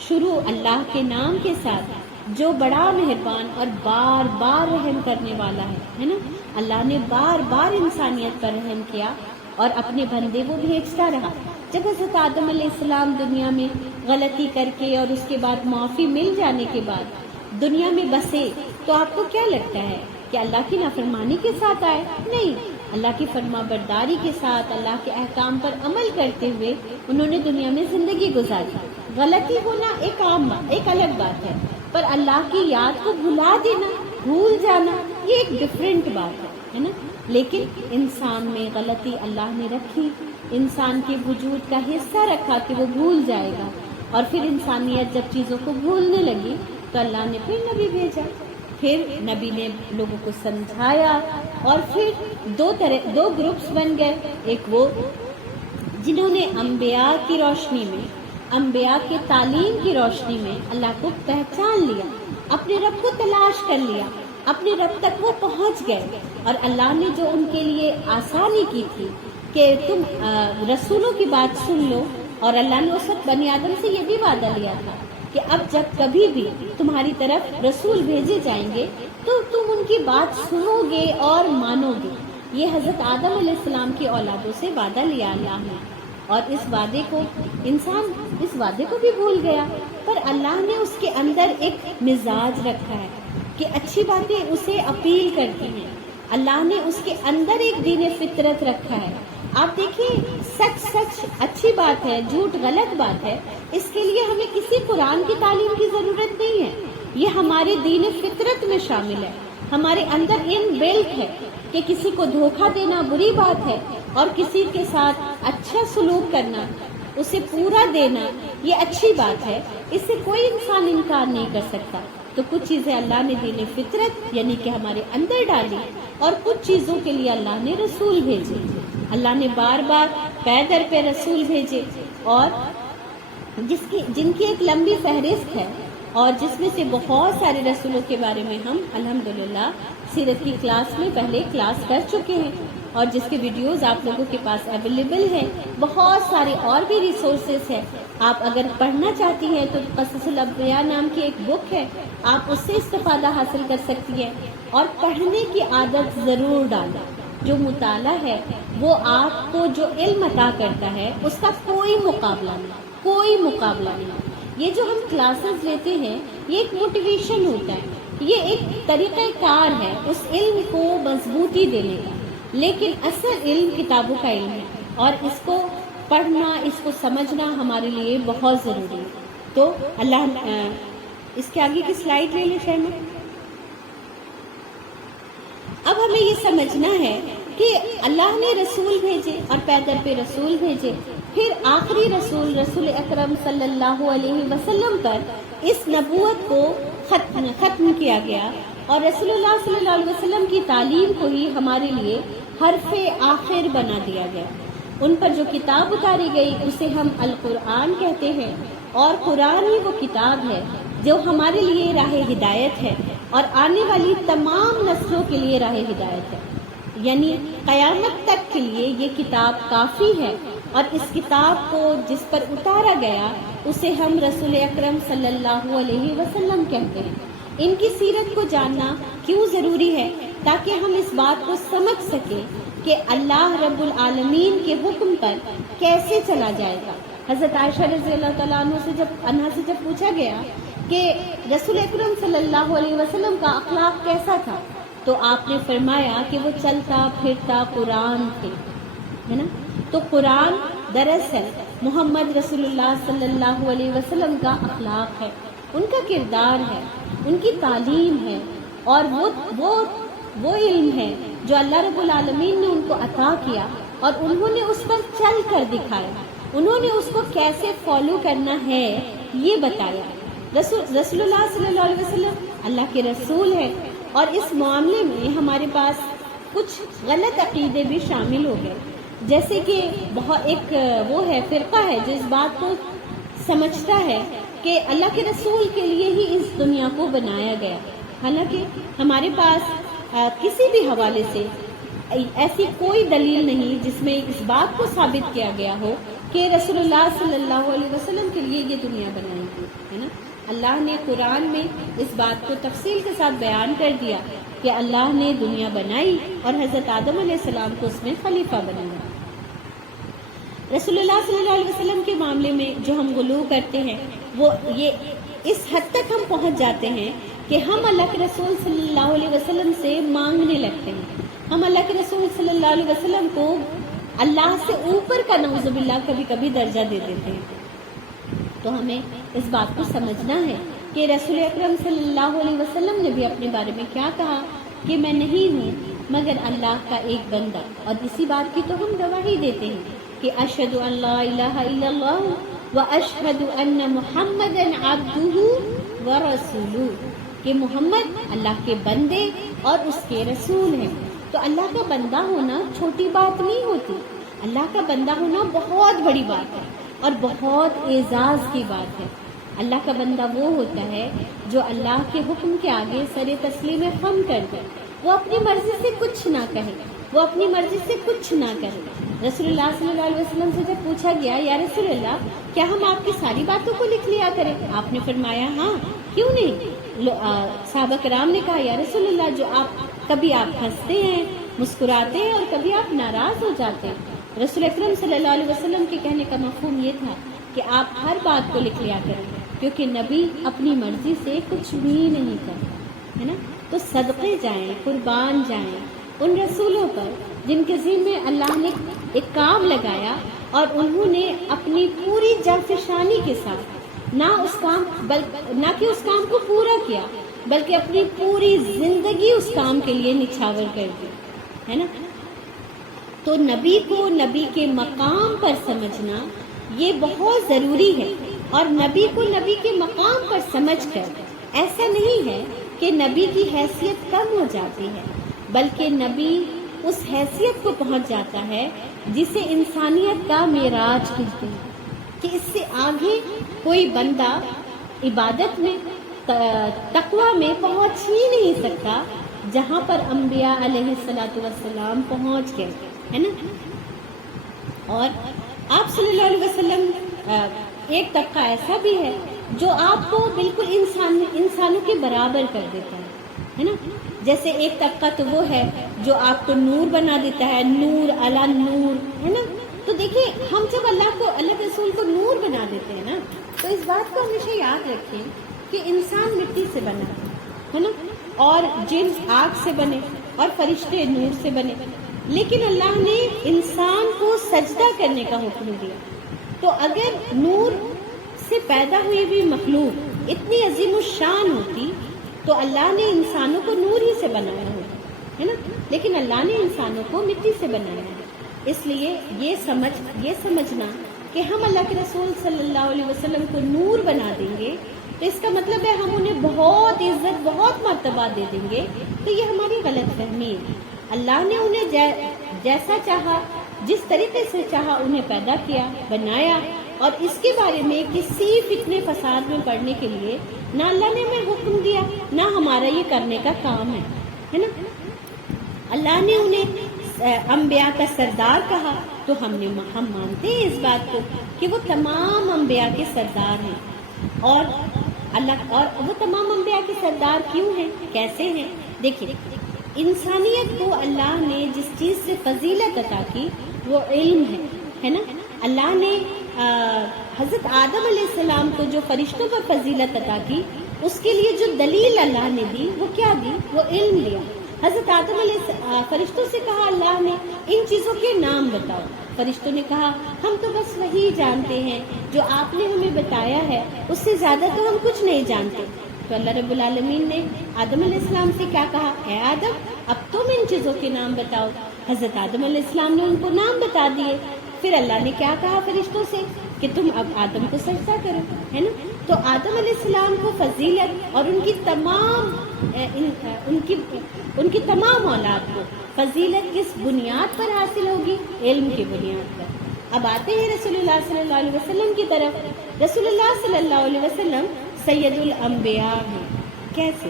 شروع اللہ کے نام کے ساتھ جو بڑا مہربان اور بار بار رحم کرنے والا ہے نا۔ اللہ نے بار بار انسانیت پر رحم کیا اور اپنے بندے وہ بھیجتا رہا۔ جب حضرت آدم علیہ السلام دنیا میں غلطی کر کے اور اس کے بعد معافی مل جانے کے بعد دنیا میں بسے، تو آپ کو کیا لگتا ہے کہ اللہ کی نافرمانی کے ساتھ آئے؟ نہیں، اللہ کی فرما برداری کے ساتھ، اللہ کے احکام پر عمل کرتے ہوئے انہوں نے دنیا میں زندگی گزاری۔ غلطی ہونا ایک عام بات، ایک الگ بات ہے، پر اللہ کی یاد کو بھلا دینا، بھول جانا، یہ ایک ڈفرینٹ بات ہے نا۔ لیکن انسان میں غلطی اللہ نے رکھی، انسان کے وجود کا حصہ رکھا کہ وہ بھول جائے گا، اور پھر انسانیت جب چیزوں کو بھولنے لگی تو اللہ نے پھر نبی بھیجا، پھر نبی نے لوگوں کو سمجھایا، اور پھر دو گروپس بن گئے، ایک وہ جنہوں نے انبیاء کی روشنی میں، انبیاء کے تعلیم کی روشنی میں اللہ کو پہچان لیا، اپنے رب کو تلاش کر لیا، اپنے رب تک وہ پہنچ گئے، اور اللہ نے جو ان کے لیے آسانی کی تھی کہ تم رسولوں کی بات سن لو، اور اللہ نے اس وقت بنی آدم سے یہ بھی وعدہ لیا تھا کہ اب جب کبھی بھی تمہاری طرف رسول بھیجے جائیں گے تو تم ان کی بات سنو گے اور مانو گے۔ یہ حضرت آدم علیہ السلام کی اولادوں سے وعدہ لیا اللہ نے، اور اس وعدے کو انسان اس وعدے کو بھی بھول گیا، پر اللہ نے اس کے اندر ایک مزاج رکھا ہے کہ اچھی باتیں اسے اپیل کرتی ہیں۔ اللہ نے اس کے اندر ایک دین فطرت رکھا ہے۔ آپ دیکھیں، سچ سچ اچھی بات ہے، جھوٹ غلط بات ہے، اس کے لیے ہمیں کسی قرآن کی تعلیم کی ضرورت نہیں ہے، یہ ہمارے دین فطرت میں شامل ہے، ہمارے اندر ان بلٹ ہے کہ کسی کو دھوکہ دینا بری بات ہے اور کسی کے ساتھ اچھا سلوک کرنا، اسے پورا دینا، یہ اچھی بات ہے، اس سے کوئی انسان انکار نہیں کر سکتا۔ تو کچھ چیزیں اللہ نے دین فطرت یعنی کہ ہمارے اندر ڈالی، اور کچھ چیزوں کے لیے اللہ نے رسول بھیجے۔ اللہ نے بار بار پے در پہ رسول بھیجے، اور جن کی ایک لمبی فہرست ہے، اور جس میں سے بہت سارے رسولوں کے بارے میں ہم الحمدللہ سیرت کی کلاس میں پہلے کلاس کر چکے ہیں، اور جس کے ویڈیوز آپ لوگوں کے پاس اویلیبل ہیں۔ بہت سارے اور بھی ریسورسز ہیں، آپ اگر پڑھنا چاہتی ہیں تو قصص الانبیاء نام کی ایک بک ہے، آپ اس سے استفادہ حاصل کر سکتی ہیں، اور پڑھنے کی عادت ضرور ڈالیں۔ جو مطالعہ ہے وہ آپ کو جو علم عطا کرتا ہے اس کا کوئی مقابلہ نہیں، کوئی مقابلہ نہیں۔ یہ جو ہم کلاسز لیتے ہیں یہ ایک موٹیویشن ہوتا ہے، یہ ایک طریقہ کار ہے اس علم کو مضبوطی دینے کا، لیکن اصل علم کتابوں کا علم ہے، اور اس کو پڑھنا، اس کو سمجھنا ہمارے لیے بہت ضروری ہے۔ تو اللہ اس کے آگے کی سلائیڈ لے لیں شہنا۔ اب ہمیں یہ سمجھنا ہے کہ اللہ نے رسول بھیجے اور پے در پہ رسول بھیجے، پھر آخری رسول رسول اکرم صلی اللہ علیہ وسلم پر اس نبوت کو ختم کیا گیا، اور رسول اللہ صلی اللہ علیہ وسلم کی تعلیم کو ہی ہمارے لیے حرف آخر بنا دیا گیا۔ ان پر جو کتاب اتاری گئی اسے ہم القرآن کہتے ہیں، اور قرآن ہی وہ کتاب ہے جو ہمارے لیے راہ ہدایت ہے، اور آنے والی تمام نسلوں کے لیے راہ ہدایت ہے، یعنی قیامت تک کے لیے یہ کتاب کافی ہے۔ اور اس کتاب کو جس پر اتارا گیا اسے ہم رسول اکرم صلی اللہ علیہ وسلم کہتے ہیں۔ ان کی سیرت کو جاننا کیوں ضروری ہے؟ تاکہ ہم اس بات کو سمجھ سکیں کہ اللہ رب العالمین کے حکم پر کیسے چلا جائے گا۔ حضرت عائشہ رضی اللہ تعالیٰ عنہ سے جب پوچھا گیا کہ رسول اکرم صلی اللہ علیہ وسلم کا اخلاق کیسا تھا، تو آپ نے فرمایا کہ وہ چلتا پھرتا قرآن تھے، ہے نا۔ تو قرآن دراصل محمد رسول اللہ صلی اللہ علیہ وسلم کا اخلاق ہے، ان کا کردار ہے، ان کی تعلیم ہے، اور وہ علم ہے جو اللہ رب العالمین نے ان کو عطا کیا، اور انہوں نے اس پر چل کر دکھایا، انہوں نے اس کو کیسے فالو کرنا ہے یہ بتایا۔ رسول اللہ صلی اللہ علیہ وسلم اللہ کے رسول ہیں، اور اس معاملے میں ہمارے پاس کچھ غلط عقیدے بھی شامل ہو گئے، جیسے کہ ایک وہ ہے فرقہ ہے جو اس بات کو سمجھتا ہے کہ اللہ کے رسول کے لیے ہی اس دنیا کو بنایا گیا، حالانکہ ہمارے پاس کسی بھی حوالے سے ایسی کوئی دلیل نہیں جس میں اس بات کو ثابت کیا گیا ہو کہ رسول اللہ صلی اللہ علیہ وسلم کے لیے یہ دنیا بنائی گئی، ہے نا۔ اللہ نے قرآن میں اس بات کو تفصیل کے ساتھ بیان کر دیا کہ اللہ نے دنیا بنائی اور حضرت آدم علیہ السلام کو اس میں خلیفہ بنایا۔ رسول اللہ صلی اللہ علیہ وسلم کے معاملے میں جو ہم غلو کرتے ہیں وہ یہ اس حد تک ہم پہنچ جاتے ہیں کہ ہم اللہ کے رسول صلی اللہ علیہ وسلم سے مانگنے لگتے ہیں، ہم اللہ کے رسول صلی اللہ علیہ وسلم کو اللہ سے اوپر کا نعوذ باللہ کبھی کبھی درجہ دے دیتے ہیں۔ تو ہمیں اس بات کو سمجھنا ہے کہ رسول اکرم صلی اللہ علیہ وسلم نے بھی اپنے بارے میں کیا کہا کہ میں نہیں ہوں مگر اللہ کا ایک بندہ، اور اسی بات کی تو ہم گواہی دیتے ہیں کہ اشہد ان لا الہ الا اللہ و اشہد ان محمدا عبدہ و رسولہ، کہ محمد اللہ کے بندے اور اس کے رسول ہیں۔ تو اللہ کا بندہ ہونا چھوٹی بات نہیں ہوتی، اللہ کا بندہ ہونا بہت بڑی بات ہے اور بہت اعزاز کی بات ہے۔ اللہ کا بندہ وہ ہوتا ہے جو اللہ کے حکم کے آگے سر تسلیم خم کر دے، وہ اپنی مرضی سے کچھ نہ کہے، وہ اپنی مرضی سے کچھ نہ کرے۔ رسول اللہ صلی اللہ علیہ وسلم سے جب پوچھا گیا یا رسول اللہ کیا ہم آپ کی ساری باتوں کو لکھ لیا کریں؟ آپ نے فرمایا ہاں کیوں نہیں۔ صحابہ کرام نے کہا یا رسول اللہ جو کبھی آپ ہنستے ہیں، مسکراتے ہیں اور کبھی آپ ناراض ہو جاتے ہیں۔ رسول اکرم صلی اللہ علیہ وسلم کے کہنے کا مفہوم یہ تھا کہ آپ ہر بات کو لکھ لیا کریں، کیونکہ نبی اپنی مرضی سے کچھ بھی نہیں کرتا ہے نا۔ تو صدقے جائیں، قربان جائیں ان رسولوں پر جن کے ذمے اللہ نے ایک کام لگایا اور انہوں نے اپنی پوری جانفشانی کے ساتھ نہ کہ اس کام کو پورا کیا بلکہ اپنی پوری زندگی اس کام کے لیے نچھاور کر دی ہے نا۔ تو نبی کو نبی کے مقام پر سمجھنا یہ بہت ضروری ہے، اور نبی کو نبی کے مقام پر سمجھ کر ایسا نہیں ہے کہ نبی کی حیثیت کم ہو جاتی ہے، بلکہ نبی اس حیثیت کو پہنچ جاتا ہے جسے انسانیت کا معراج کہتے ہیں، کہ اس سے آگے کوئی بندہ عبادت میں تقویٰ میں پہنچ ہی نہیں سکتا جہاں پر انبیاء علیہ الصلاۃ والسلام پہنچ گئے ہے نا۔ اور آپ صلی اللہ علیہ وسلم ایک طبقہ ایسا بھی ہے جو آپ کو بالکل انسانوں کے برابر کر دیتا ہے نا۔ جیسے ایک طبقہ تو وہ ہے جو آپ کو نور بنا دیتا ہے، نور علی نور ہے نا۔ تو دیکھیں ہم جب اللہ کے رسول کو نور بنا دیتے ہیں نا، تو اس بات کو ہمیشہ یاد رکھیں کہ انسان مٹی سے بنا ہے نا، اور جن آگ سے بنے اور فرشتے نور سے بنے، لیکن اللہ نے انسان کو سجدہ کرنے کا حکم دیا۔ تو اگر نور سے پیدا ہوئی بھی مخلوق اتنی عظیم الشان ہوتی تو اللہ نے انسانوں کو نور ہی سے بنایا ہوتا ہے نا، لیکن اللہ نے انسانوں کو مٹی سے بنایا ہے۔ اس لیے یہ سمجھنا کہ ہم اللہ کے رسول صلی اللہ علیہ وسلم کو نور بنا دیں گے تو اس کا مطلب ہے ہم انہیں بہت عزت، بہت مرتبہ دے دیں گے، تو یہ ہماری غلط فہمی ہے۔ اللہ نے انہیں جیسا چاہا، جس طریقے سے چاہا انہیں پیدا کیا، بنایا، اور اس کے بارے میں کسی فتنے فساد میں پڑنے کے لیے نہ اللہ نے ہمیں حکم دیا نہ ہمارا یہ کرنے کا کام ہے نا۔ اللہ نے انہیں انبیاء کا سردار کہا تو ہم مانتے ہیں اس بات کو کہ وہ تمام انبیاء کے سردار ہیں، اور وہ تمام انبیاء کے سردار کیوں ہیں، کیسے ہیں؟ دیکھیں انسانیت کو اللہ نے جس چیز سے فضیلت عطا کی وہ علم ہے نا۔ اللہ نے حضرت آدم علیہ السلام کو جو فرشتوں پر فضیلت عطا کی، اس کے لیے جو دلیل اللہ نے دی وہ کیا دی؟ وہ علم دیا۔ حضرت آدم علیہ فرشتوں سے کہا اللہ نے ان چیزوں کے نام بتاؤ، فرشتوں نے کہا ہم تو بس وہی جانتے ہیں جو آپ نے ہمیں بتایا ہے، اس سے زیادہ تو ہم کچھ نہیں جانتے۔ تو اللہ رب العالمین نے آدم علیہ السلام سے کیا کہا؟ اے آدم اب تم ان چیزوں کے نام بتاؤ۔ حضرت آدم علیہ السلام نے ان کو نام بتا دیے۔ پھر اللہ نے کیا کہا فرشتوں سے کہ تم اب آدم کو سجدہ کرو ہے نا۔ تو آدم علیہ السلام کو فضیلت اور ان کی تمام اولاد کو فضیلت کس بنیاد پر حاصل ہوگی؟ علم کی بنیاد پر۔ اب آتے ہیں رسول اللہ صلی اللہ علیہ وسلم کی طرف۔ رسول اللہ صلی اللہ علیہ وسلم سید الانبیاء ہیں۔ کیسے؟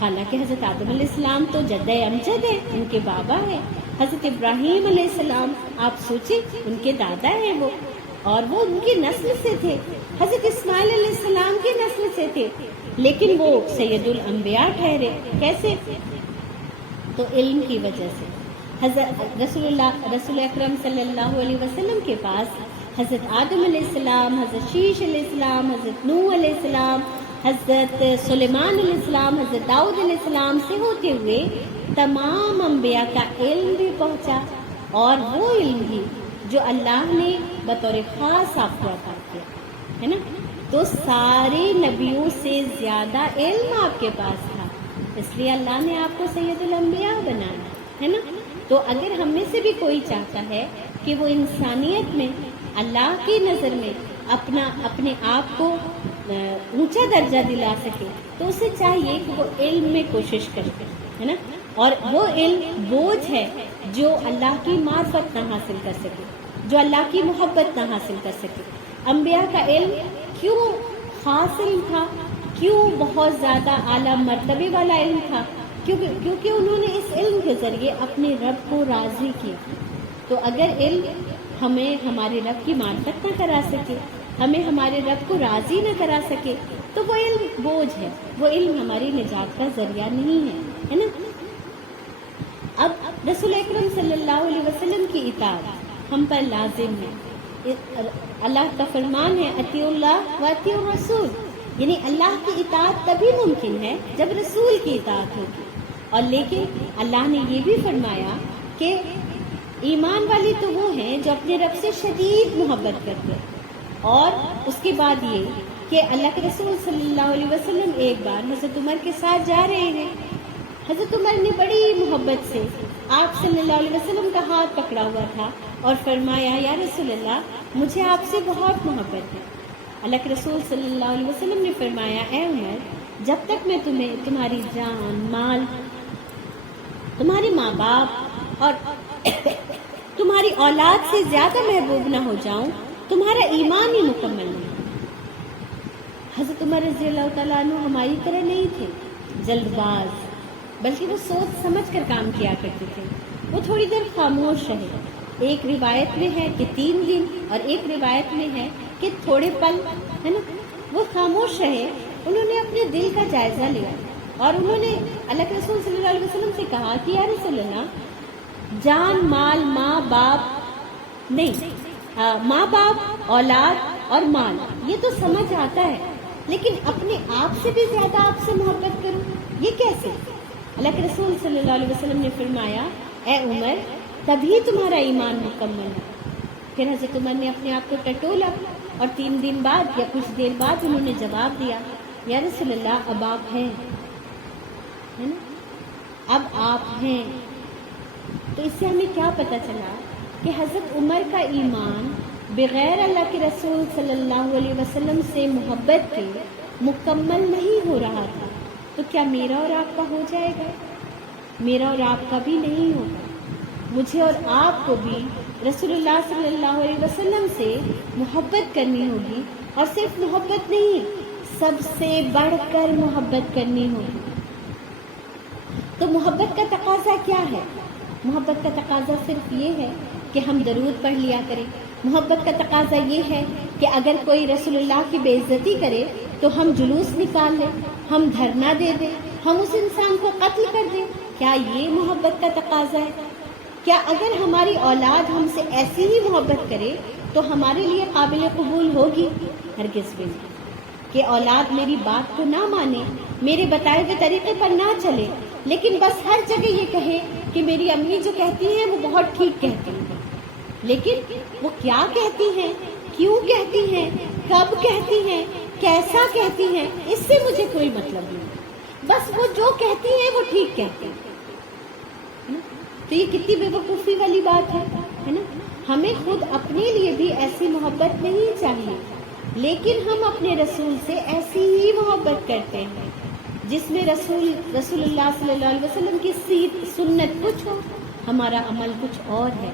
حالانکہ حضرت آدم علیہ السلام تو جد امجد ہے، ان کے بابا ہیں۔ حضرت ابراہیم علیہ السلام آپ سوچیں ان کے دادا ہیں وہ، اور وہ ان کی نسل سے تھے۔ حضرت اسماعیل علیہ السلام کی نسل سے تھے، لیکن وہ سید الانبیاء ٹھہرے۔ کیسے؟ تو علم کی وجہ سے۔ حضرت رسول اکرم صلی اللہ علیہ وسلم کے پاس حضرت آدم علیہ السلام، حضرت شیش علیہ السلام، حضرت نوح علیہ السلام، حضرت سلیمان علیہ السلام، حضرت داؤد علیہ السلام سے ہوتے ہوئے تمام انبیاء کا علم بھی پہنچا، اور وہ علم بھی جو اللہ نے بطور خاص آپ کو عطا کیا ہے نا۔ تو سارے نبیوں سے زیادہ علم آپ کے پاس تھا، اس لیے اللہ نے آپ کو سید الانبیاء بنایا ہے نا۔ تو اگر ہم میں سے بھی کوئی چاہتا ہے کہ وہ انسانیت میں اللہ کی نظر میں اپنے آپ کو اونچا درجہ دلا سکے، تو اسے چاہیے کہ وہ علم میں کوشش کرے ہے نا۔ اور وہ علم بوجھ ہے جو اللہ کی معرفت نہ حاصل کر سکے، جو اللہ کی محبت نہ حاصل کر سکے۔ انبیاء کا علم کیوں خاص علم تھا، کیوں بہت زیادہ اعلیٰ مرتبے والا علم تھا؟ کیونکہ انہوں نے اس علم کے ذریعے اپنے رب کو راضی کیا۔ تو اگر علم ہمیں ہمارے رب کی معرفت نہ کرا سکے، ہمیں ہمارے رب کو راضی نہ کرا سکے، تو وہ علم بوجھ ہے، وہ علم ہماری نجات کا ذریعہ نہیں ہے نا۔ اب رسول اکرم صلی اللہ علیہ وسلم کی اطاعت ہم پر لازم ہے۔ اللہ کا فرمان ہے اطیعوا اللہ و اطیعوا الرسول، یعنی اللہ کی اطاعت تبھی ممکن ہے جب رسول کی اطاعت ہوگی۔ اور لیکن اللہ نے یہ بھی فرمایا کہ ایمان والی تو وہ ہیں جو اپنے رب سے شدید محبت کرتے ہیں۔ اور اس کے بعد یہ کہ اللہ کے رسول صلی اللہ علیہ وسلم ایک بار حضرت عمر کے ساتھ جا رہے ہیں، حضرت عمر نے بڑی محبت سے آپ صلی اللہ علیہ وسلم کا ہاتھ پکڑا ہوا تھا اور فرمایا یا رسول اللہ مجھے آپ سے بہت محبت ہے۔ اللہ کے رسول صلی اللہ علیہ وسلم نے فرمایا اے عمر، جب تک میں تمہیں تمہاری جان، مال، تمہارے ماں باپ اور تمہاری اولاد سے زیادہ محبوب نہ ہو جاؤں، تمہارا ایمان ہی مکمل نہیں۔ حضرت عمر رضی اللہ تعالیٰ عنہ ہماری طرح نہیں تھے جلد باز، بلکہ وہ سوچ سمجھ کر کام کیا کرتے تھے۔ وہ تھوڑی دیر خاموش رہے، ایک روایت میں ہے کہ 3 دن اور ایک روایت میں ہے کہ تھوڑے پل، ہے نا۔ وہ خاموش رہے، انہوں نے اپنے دل کا جائزہ لیا اور انہوں نے اللہ کے رسول صلی اللہ علیہ وسلم سے کہا کہ یا رسول اللہ، جان، مال، ماں باپ نہیں، ماں باپ، اولاد اور مال یہ تو سمجھ آتا ہے، لیکن اپنے آپ سے بھی زیادہ آپ سے محبت کروں، یہ کیسے؟ اللہ کے رسول صلی اللہ علیہ وسلم نے فرمایا اے عمر، تبھی تمہارا ایمان مکمل ہے۔ پھر حضرت عمر نے اپنے آپ کو ٹٹولا اور 3 دن بعد یا کچھ دیر بعد انہوں نے جواب دیا یا رسول اللہ اب آپ ہیں، ہے نا، اب آپ ہیں۔ تو اس سے ہمیں کیا پتہ چلا کہ حضرت عمر کا ایمان بغیر اللہ کے رسول صلی اللہ علیہ وسلم سے محبت کے مکمل نہیں ہو رہا تھا۔ تو کیا میرا اور آپ کا ہو جائے گا؟ میرا اور آپ کا بھی نہیں ہوگا۔ مجھے اور آپ کو بھی رسول اللہ صلی اللہ علیہ وسلم سے محبت کرنی ہوگی، اور صرف محبت نہیں، سب سے بڑھ کر محبت کرنی ہوگی۔ تو محبت کا تقاضا کیا ہے؟ محبت کا تقاضا صرف یہ ہے کہ ہم درود پڑھ لیا کریں۔ محبت کا تقاضا یہ ہے کہ اگر کوئی رسول اللہ کی بے عزتی کرے تو ہم جلوس نکال لیں، ہم دھرنا دے دیں، ہم اس انسان کو قتل کر دیں۔ کیا یہ محبت کا تقاضا ہے؟ کیا اگر ہماری اولاد ہم سے ایسی ہی محبت کرے تو ہمارے لیے قابل قبول ہوگی؟ ہرگز بھی نہیں۔ کہ اولاد میری بات کو نہ مانے، میرے بتائے ہوئے طریقے پر نہ چلے، لیکن بس ہر جگہ یہ کہے کہ میری امی جو کہتی ہیں وہ بہت ٹھیک کہتی ہیں، لیکن وہ کیا کہتی ہیں، کیوں کہتی ہیں، کب کہتی ہیں، کیسا کہتی ہیں، اس سے مجھے کوئی مطلب نہیں، بس وہ جو کہتی ہیں وہ ٹھیک کہتی ہیں۔ تو یہ کتنی بے وقوفی والی بات ہے نا۔ ہمیں خود اپنے لیے بھی ایسی محبت نہیں چاہیے، لیکن ہم اپنے رسول سے ایسی ہی محبت کرتے ہیں جس میں رسول اللہ صلی اللہ علیہ وسلم کی سنت کچھ ہو، ہمارا عمل کچھ اور ہے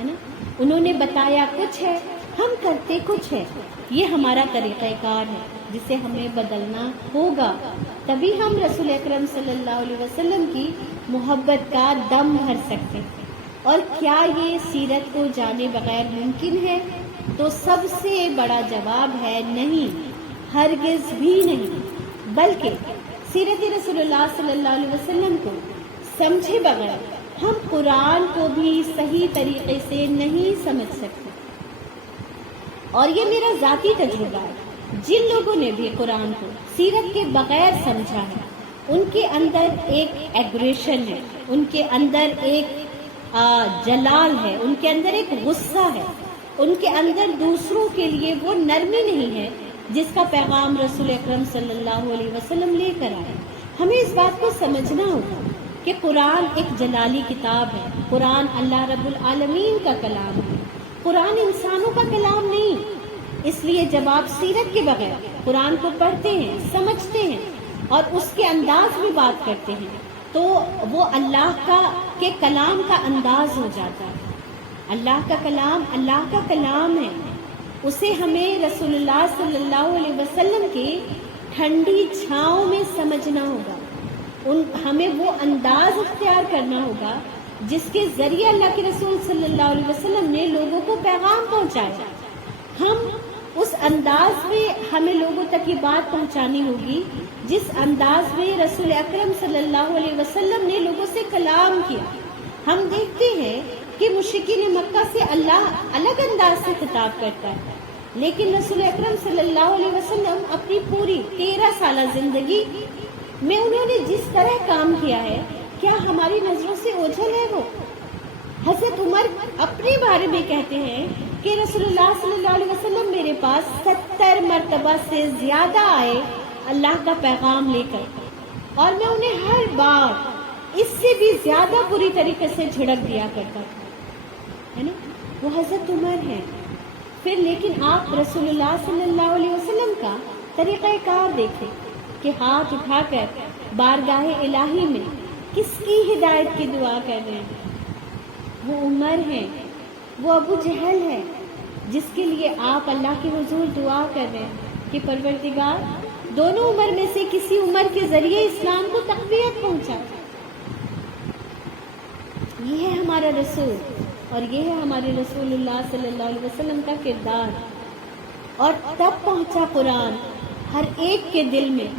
نا۔ انہوں نے بتایا کچھ ہے، ہم کرتے کچھ ہے۔ یہ ہمارا طریقہ کار ہے جسے ہمیں بدلنا ہوگا، تبھی ہم رسول اکرم صلی اللہ علیہ وسلم کی محبت کا دم بھر سکتے ہیں۔ اور کیا یہ سیرت کو جانے بغیر ممکن ہے؟ تو سب سے بڑا جواب ہے نہیں، ہرگز بھی نہیں۔ بلکہ سیرت رسول اللہ صلی اللہ علیہ وسلم کو سمجھے بغیر ہم قرآن کو بھی صحیح طریقے سے نہیں سمجھ سکتے۔ اور یہ میرا ذاتی تجربہ ہے، جن لوگوں نے بھی قرآن کو سیرت کے بغیر سمجھا ہے، ان کے اندر ایک ایگریشن ہے، ان کے اندر ایک جلال ہے، ان کے اندر ایک غصہ ہے، ان کے اندر دوسروں کے لیے وہ نرمی نہیں ہے جس کا پیغام رسول اکرم صلی اللہ علیہ وسلم لے کر آئے۔ ہمیں اس بات کو سمجھنا ہوگا کہ قرآن ایک جلالی کتاب ہے، قرآن اللہ رب العالمین کا کلام ہے، قرآن انسانوں کا کلام نہیں۔ اس لیے جب آپ سیرت کے بغیر قرآن کو پڑھتے ہیں، سمجھتے ہیں اور اس کے انداز میں بات کرتے ہیں تو وہ اللہ کے کلام کا انداز ہو جاتا ہے. اللہ کا کلام اللہ کا کلام ہے، اسے ہمیں رسول اللہ صلی اللہ علیہ وسلم کی ٹھنڈی چھاؤں میں سمجھنا ہوگا. ہمیں وہ انداز اختیار کرنا ہوگا جس کے ذریعے اللہ کے رسول صلی اللہ علیہ وسلم نے لوگوں کو پیغام پہنچایا. ہم اس انداز میں ہمیں لوگوں تک یہ بات پہنچانی ہوگی جس انداز میں رسول اکرم صلی اللہ علیہ وسلم نے لوگوں سے کلام کیا. ہم دیکھتے ہیں کہ مشرکین مکہ سے اللہ الگ انداز سے خطاب کرتا ہے، لیکن رسول اکرم صلی اللہ علیہ وسلم اپنی پوری 13 سالہ زندگی میں انہوں نے جس طرح کام کیا ہے، کیا ہماری نظروں سے اوجھل ہے وہ؟ حضرت عمر اپنے بارے میں کہتے ہیں کہ رسول اللہ صلی اللہ علیہ وسلم میرے پاس 70 مرتبہ سے زیادہ آئے اللہ کا پیغام لے کر، اور میں انہیں ہر بار اس سے بھی زیادہ بری طریقے سے جھڑک دیا کرتا تھا، ہے نا؟ وہ حضرت عمر ہے. پھر لیکن آپ رسول اللہ صلی اللہ علیہ وسلم کا طریقہ کار دیکھیں کہ ہاتھ اٹھا کر بارگاہ الہی میں کس کی ہدایت کی دعا کر رہے ہیں. وہ عمر ہیں، وہ ابو جہل ہے جس کے لیے آپ اللہ کے حضور دعا کر رہے ہیں کہ پروردگار دونوں عمر میں سے کسی عمر کے ذریعے اسلام کو تقویت پہنچا. یہ ہے ہمارا رسول، اور یہ ہے ہمارے رسول اللہ صلی اللہ علیہ وسلم کا کردار. اور تب پہنچا قرآن ہر ایک کے دل میں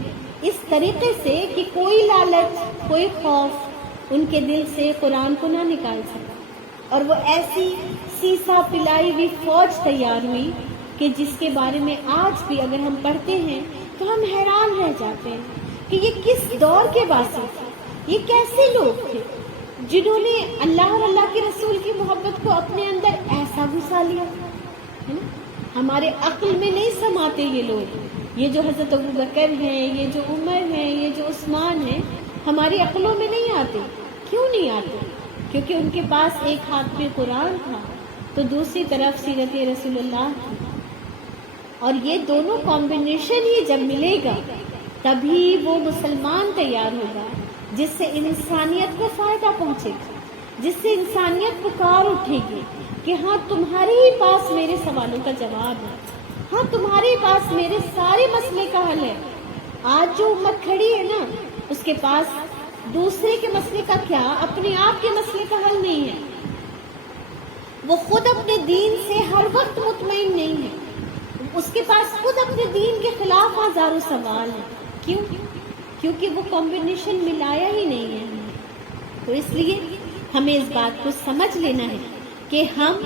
اس طریقے سے کہ کوئی لالچ کوئی خوف ان کے دل سے قرآن کو نہ نکال سکا، اور وہ ایسی سیسا پلائی ہوئی فوج تیار ہوئی کہ جس کے بارے میں آج بھی اگر ہم پڑھتے ہیں تو ہم حیران رہ جاتے ہیں کہ یہ کس دور کے باسی تھے، یہ کیسے لوگ تھے جنہوں نے اللہ اور اللہ کے رسول کی محبت کو اپنے اندر ایسا گھسا لیا، ہے نا؟ ہمارے عقل میں نہیں سماتے یہ لوگ. یہ جو حضرت ابوبکر ہیں، یہ جو عمر ہیں، یہ جو عثمان ہیں، ہماری عقلوں میں نہیں آتے. کیوں نہیں آتے؟ کیونکہ ان کے پاس ایک ہاتھ میں قرآن تھا تو دوسری طرف سیرت رسول اللہ تھی، اور یہ دونوں کمبینیشن ہی جب ملے گا تبھی وہ مسلمان تیار ہوگا جس سے انسانیت کو فائدہ پہنچے گا، جس سے انسانیت پکار اٹھے گی کہ ہاں تمہارے ہی پاس میرے سوالوں کا جواب ہے، ہاں تمہارے پاس میرے سارے مسئلے کا حل ہے. آج جو امت کھڑی ہے نا، اس کے پاس دوسرے کے مسئلے کا کیا، اپنے آپ کے مسئلے کا حل نہیں ہے. وہ خود اپنے دین سے ہر وقت مطمئن نہیں ہے، اس کے پاس خود اپنے دین کے خلاف ہزاروں سوال ہیں. کیوں؟ کیونکہ وہ کمبینیشن ملایا ہی نہیں ہے. تو اس لیے ہمیں اس بات کو سمجھ لینا ہے کہ ہم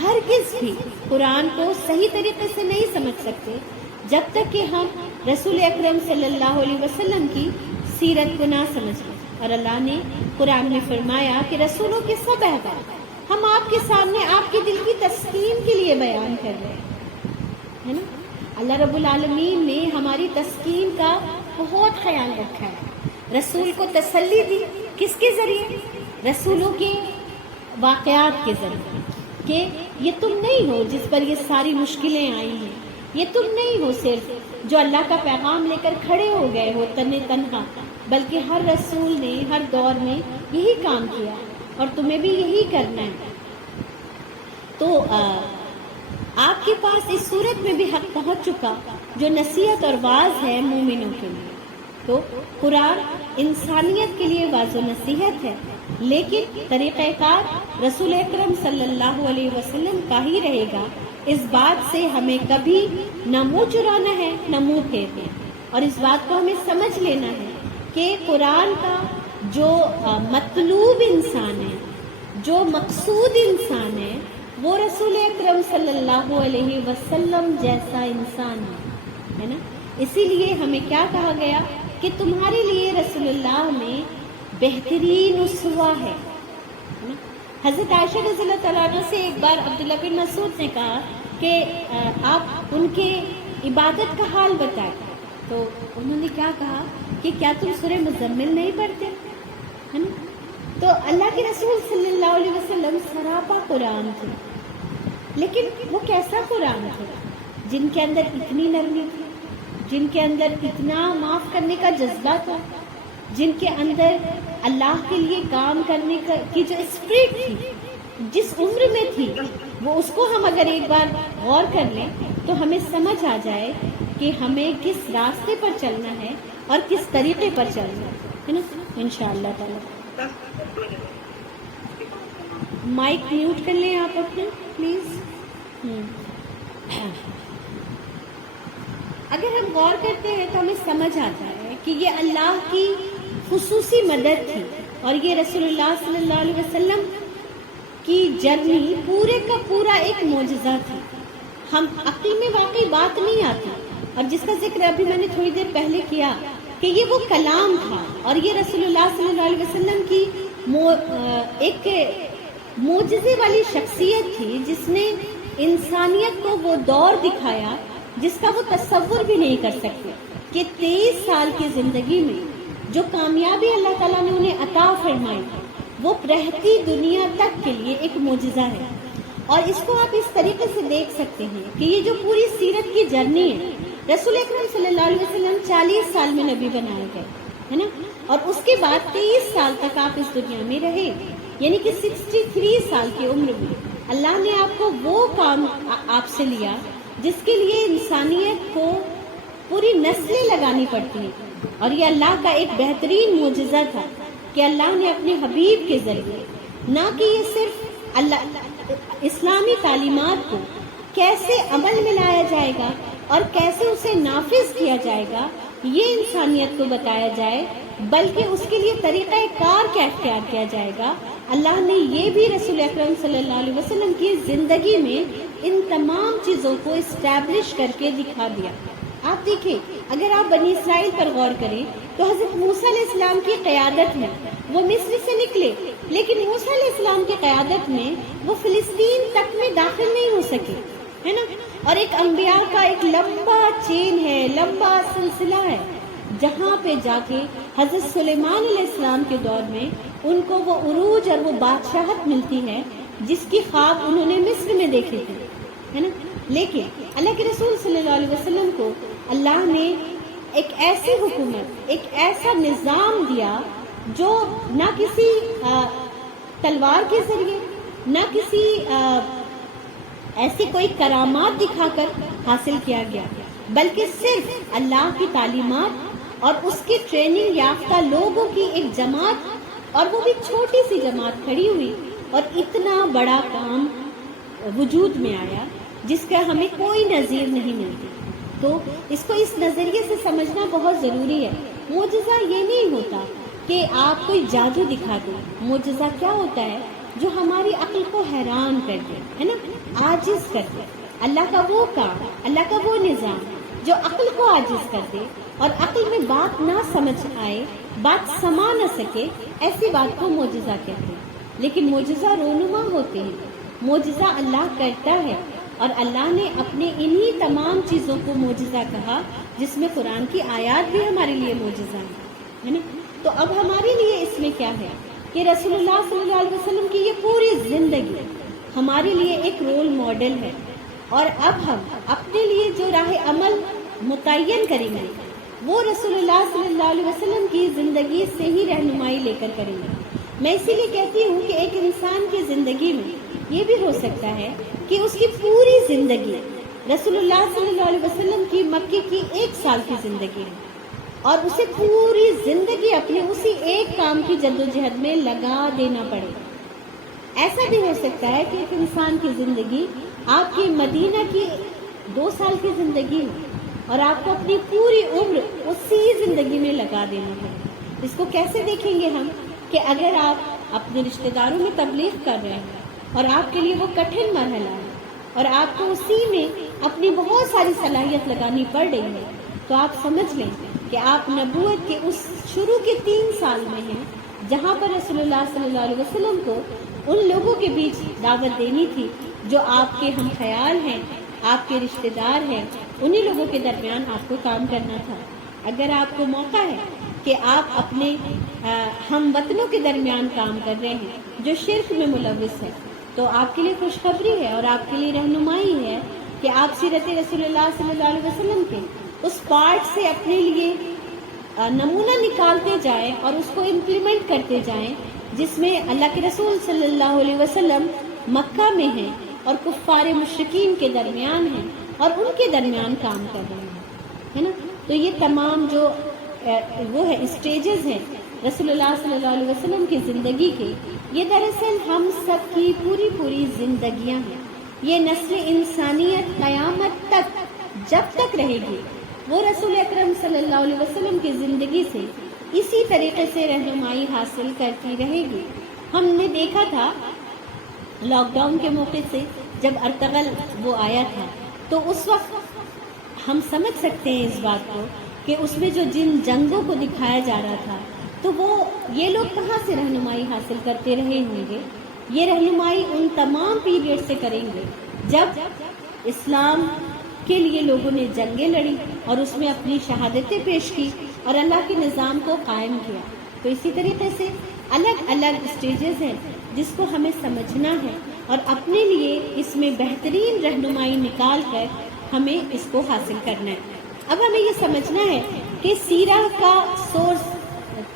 ہرگز بھی قرآن کو صحیح طریقے سے نہیں سمجھ سکتے جب تک کہ ہم رسول اکرم صلی اللہ علیہ وسلم کی سیرت کو نہ سمجھ لیں. اور اللہ نے قرآن میں فرمایا کہ رسولوں کے سب احکام ہم آپ کے سامنے آپ کے دل کی تسکین کے لیے بیان کر رہے ہیں، ہے نا؟ اللہ رب العالمین نے ہماری تسکین کا بہت خیال رکھا ہے. رسول کو تسلی دی کس کے ذریعے؟ رسولوں کے واقعات کے ذریعے، کہ یہ تم نہیں ہو جس پر یہ ساری مشکلیں آئی ہیں، یہ تم نہیں ہو صرف جو اللہ کا پیغام لے کر کھڑے ہو گئے ہو تنہا، بلکہ ہر رسول نے ہر دور میں یہی کام کیا اور تمہیں بھی یہی کرنا ہے. تو آپ کے پاس اس صورت میں بھی حق پہنچ چکا جو نصیحت اور واعظ ہے مومنوں کے لیے. تو قرآن انسانیت کے لیے واعظ و نصیحت ہے، لیکن طریقہ کار رسول اکرم صلی اللہ علیہ وسلم کا ہی رہے گا. اس بات سے ہمیں کبھی نہ منہ چرانا ہے نہ منہ پھیرنا، اور اس بات کو ہمیں سمجھ لینا ہے کہ قرآن کا جو مطلوب انسان ہے، جو مقصود انسان ہے، وہ رسول اکرم صلی اللہ علیہ وسلم جیسا انسان ہے نا. اسی لیے ہمیں کیا کہا گیا کہ تمہارے لیے رسول اللہ میں بہترین اسوہ ہے. حضرت عائشہ رضی اللہ تعالیٰ عنہ سے ایک بار عبداللہ بن مسعود نے کہا کہ آپ ان کے عبادت کا حال بتائیں، تو انہوں نے کیا کہا کہ کیا تم سورہ مزمل نہیں پڑھتے، ہے نا؟ تو اللہ کے رسول صلی اللہ علیہ وسلم سراپا قرآن تھے، لیکن وہ کیسا قرآن تھا جن کے اندر اتنی نرمی تھی، جن کے اندر اتنا معاف کرنے کا جذبہ تھا، جن کے اندر اللہ کے لیے کام کرنے کی جو اسپرٹ تھی، جس عمر میں تھی، وہ اس کو ہم اگر ایک بار غور کر لیں تو ہمیں سمجھ آ جائے کہ ہمیں کس راستے پر چلنا ہے اور کس طریقے پر چلنا ہے نا، انشاءاللہ تعالی۔ مائک میوٹ کر لیں آپ اپنے پلیز۔ اگر ہم غور کرتے ہیں تو ہمیں سمجھ آتا ہے کہ یہ اللہ کی خصوصی مدد تھی، اور یہ رسول اللہ صلی اللہ علیہ وسلم کی جرنی پورے کا پورا ایک معجزہ تھی۔ ہم عقل میں واقعی بات نہیں آتی، اور جس کا ذکر ابھی میں نے تھوڑی دیر پہلے کیا کہ یہ وہ کلام تھا، اور یہ رسول اللہ صلی اللہ علیہ وسلم کی ایک معجزے والی شخصیت تھی جس نے انسانیت کو وہ دور دکھایا جس کا وہ تصور بھی نہیں کر سکتے، کہ 23 سال کی زندگی میں جو کامیابی اللہ تعالیٰ نے انہیں عطا فرمائی وہ رہتی دنیا تک کے لیے ایک معجزہ ہے۔ اور اس کو آپ اس طریقے سے دیکھ سکتے ہیں کہ یہ جو پوری سیرت کی جرنی ہے، رسول اکرم صلی اللہ علیہ وسلم 40 سال میں نبی بنائے گئے ہے نا، اور اس کے بعد 23 سال تک آپ اس دنیا میں رہے، یعنی کہ 63 سال کی عمر میں اللہ نے آپ کو وہ کام آپ سے لیا جس کے لیے انسانیت کو پوری نسلیں لگانی پڑتی ہیں، اور یہ اللہ کا ایک بہترین معجزہ تھا کہ اللہ نے اپنے حبیب کے ذریعے نہ کہ یہ صرف اللہ اسلامی تعلیمات کو کیسے عمل میں لایا جائے گا اور کیسے اسے نافذ کیا جائے گا یہ انسانیت کو بتایا جائے، بلکہ اس کے لیے طریقہ کار کیا اختیار کیا جائے گا۔ اللہ نے یہ بھی رسول اکرم صلی اللہ علیہ وسلم کی زندگی میں ان تمام چیزوں کو اسٹیبلش کر کے دکھا دیا۔ آپ دیکھیں، اگر آپ بنی اسرائیل پر غور کریں تو حضرت موسیٰ علیہ السلام کی قیادت میں وہ مصر سے نکلے، لیکن موسیٰ علیہ السلام کی قیادت میں وہ فلسطین تک میں داخل نہیں ہو سکے، ہے نا، اور ایک انبیاء کا ایک لمبا چین ہے، لمبا سلسلہ ہے، جہاں پہ جا کے حضرت سلیمان علیہ السلام کے دور میں ان کو وہ عروج اور وہ بادشاہت ملتی ہے جس کی خواب انہوں نے مصر میں دیکھے تھے، ہے نا۔ لیکن اللہ کے رسول صلی اللہ علیہ وسلم کو اللہ نے ایک ایسی حکومت، ایک ایسا نظام دیا جو نہ کسی تلوار کے ذریعے، نہ کسی ایسی کوئی کرامات دکھا کر حاصل کیا گیا، بلکہ صرف اللہ کی تعلیمات اور اس کی ٹریننگ یافتہ لوگوں کی ایک جماعت، اور وہ بھی چھوٹی سی جماعت کھڑی ہوئی اور اتنا بڑا کام وجود میں آیا جس کا ہمیں کوئی نظیر نہیں ملتی۔ تو اس کو اس نظریے سے سمجھنا بہت ضروری ہے۔ معجزہ یہ نہیں ہوتا کہ آپ کوئی جادو دکھا دیں، معجزہ کیا ہوتا ہے جو ہماری عقل کو حیران کر دے، ہے نا، عاجز کر دے۔ اللہ کا وہ کام، اللہ کا وہ نظام جو عقل کو عاجز کر دے اور عقل میں بات نہ سمجھ آئے، بات سما نہ سکے، ایسی بات کو معجزہ کہتے ہیں۔ لیکن معجزہ رونما ہوتے ہیں، معجزہ اللہ کرتا ہے، اور اللہ نے اپنے انہی تمام چیزوں کو معجزہ کہا، جس میں قرآن کی آیات بھی ہمارے لیے معجزہ ہے نا۔ تو اب ہمارے لیے اس میں کیا ہے کہ رسول اللہ صلی اللہ علیہ وسلم کی یہ پوری زندگی ہمارے لیے ایک رول ماڈل ہے، اور اب ہم اپنے لیے جو راہ عمل متعین کریں گے وہ رسول اللہ صلی اللہ علیہ وسلم کی زندگی سے ہی رہنمائی لے کر کریں گے۔ میں اسی لیے کہتی ہوں کہ ایک انسان کی زندگی میں یہ بھی ہو سکتا ہے کہ اس کی پوری زندگی رسول اللہ صلی اللہ علیہ وسلم کی مکے کی 1 سال کی زندگی ہے، اور اسے پوری زندگی اپنے اسی ایک کام کی جدوجہد میں لگا دینا پڑے۔ ایسا بھی ہو سکتا ہے کہ ایک انسان کی زندگی آپ کی مدینہ کی 2 سال کی زندگی ہو اور آپ کو اپنی پوری عمر اسی زندگی میں لگا دینا پڑے۔ اس کو کیسے دیکھیں گے ہم کہ اگر آپ اپنے رشتہ داروں میں تبلیغ کر رہے ہیں اور آپ کے لیے وہ کٹھن مرحلہ ہے اور آپ کو اسی میں اپنی بہت ساری صلاحیت لگانی پڑ رہی ہے، تو آپ سمجھ لیں کہ آپ نبوت کے اس شروع کے 3 سال میں ہیں جہاں پر رسول اللہ صلی اللہ علیہ وسلم کو ان لوگوں کے بیچ دعوت دینی تھی جو آپ کے ہم خیال ہیں، آپ کے رشتہ دار ہیں، انہی لوگوں کے درمیان آپ کو کام کرنا تھا۔ اگر آپ کو موقع ہے کہ آپ اپنے ہم وطنوں کے درمیان کام کر رہے ہیں جو شرک میں ملوث ہے، تو آپ کے لیے خوشخبری ہے اور آپ کے لیے رہنمائی ہے کہ آپ سیرت رسول اللہ صلی اللہ علیہ وسلم کے اس پارٹ سے اپنے لیے نمونہ نکالتے جائیں اور اس کو امپلیمنٹ کرتے جائیں، جس میں اللہ کے رسول صلی اللہ علیہ وسلم مکہ میں ہیں اور کفار مشرکین کے درمیان ہیں اور ان کے درمیان کام کر رہے ہیں، ہے نا. تو یہ تمام جو وہ ہے اسٹیجز ہیں رسول اللہ صلی اللہ علیہ وسلم کی زندگی کے، یہ دراصل ہم سب کی پوری زندگیاں ہیں. یہ نسل انسانیت قیامت تک جب تک رہے گی وہ رسول اکرم صلی اللہ علیہ وسلم کی زندگی سے اسی طریقے سے رہنمائی حاصل کرتی رہے گی. ہم نے دیکھا تھا لاک ڈاؤن کے موقع سے جب ارطغرل وہ آیا تھا، تو اس وقت ہم سمجھ سکتے ہیں اس بات کو کہ اس میں جو جن جنگوں کو دکھایا جا رہا تھا، تو وہ یہ لوگ کہاں سے رہنمائی حاصل کرتے رہے ہوں گے. یہ رہنمائی ان تمام پیریڈ سے کریں گے جب اسلام کے لیے لوگوں نے جنگیں لڑی اور اس میں اپنی شہادتیں پیش کی اور اللہ کے نظام کو قائم کیا. تو اسی طریقے سے الگ الگ اسٹیجز ہیں جس کو ہمیں سمجھنا ہے اور اپنے لیے اس میں بہترین رہنمائی نکال کر ہمیں اس کو حاصل کرنا ہے. اب ہمیں یہ سمجھنا ہے کہ سیرہ کا سورس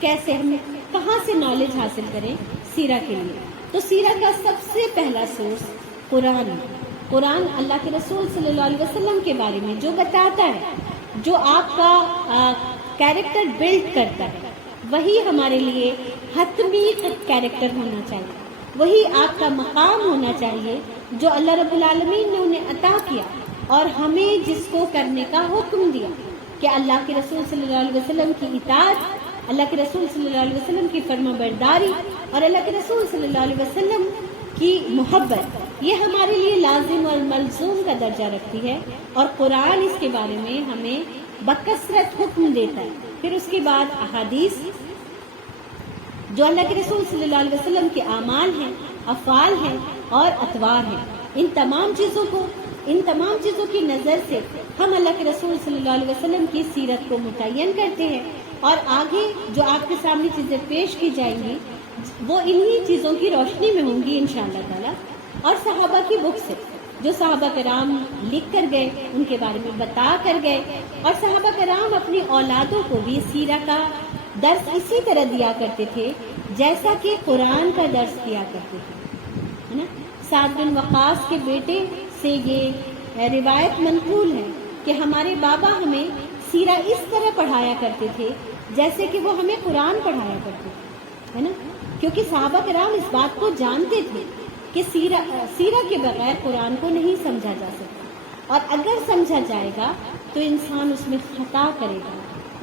کیسے، ہم کہاں سے نالج حاصل کریں سیرہ کے لیے. تو سیرہ کا سب سے پہلا سورس قرآن. قرآن اللہ کے رسول صلی اللہ علیہ وسلم کے بارے میں جو بتاتا ہے، جو آپ کا کیریکٹر بلڈ کرتا ہے، وہی ہمارے لیے حتمی کیریکٹر ہونا چاہیے، وہی آپ کا مقام ہونا چاہیے جو اللہ رب العالمین نے انہیں عطا کیا اور ہمیں جس کو کرنے کا حکم دیا کہ اللہ کے رسول صلی اللہ علیہ وسلم کی اطاعت، اللہ کے رسول صلی اللہ علیہ وسلم کی فرما برداری اور اللہ کے رسول صلی اللہ علیہ وسلم کی محبت، یہ ہمارے لیے لازم اور ملزوم کا درجہ رکھتی ہے. اور قرآن اس کے بارے میں ہمیں بکثرت حکم دیتا ہے. پھر اس کے بعد احادیث جو اللہ کے رسول صلی اللہ علیہ وسلم کے اعمال ہیں، افعال ہیں اور اطوار ہیں. ان تمام چیزوں کی نظر سے ہم اللہ کے رسول صلی اللہ علیہ وسلم کی سیرت کو متعین کرتے ہیں اور آگے جو آپ کے سامنے چیزیں پیش کی جائیں گی وہ انہی چیزوں کی روشنی میں ہوں گی انشاءاللہ تعالی. اور صحابہ کی بک سے جو صحابہ کرام لکھ کر گئے، ان کے بارے میں بتا کر گئے، اور صحابہ کرام اپنی اولادوں کو بھی سیرہ کا درس اسی طرح دیا کرتے تھے جیسا کہ قرآن کا درس دیا کرتے تھے، ہے نا. سعد بن وقاص کے بیٹے سے یہ روایت منقول ہے کہ ہمارے بابا ہمیں سیرہ اس طرح پڑھایا کرتے تھے جیسے کہ وہ ہمیں قرآن پڑھایا کرتے تھے، ہے نا. کیونکہ صحابہ کرام اس بات کو جانتے تھے کہ سیرہ کے بغیر قرآن کو نہیں سمجھا جا سکتا، اور اگر سمجھا جائے گا تو انسان اس میں خطا کرے گا،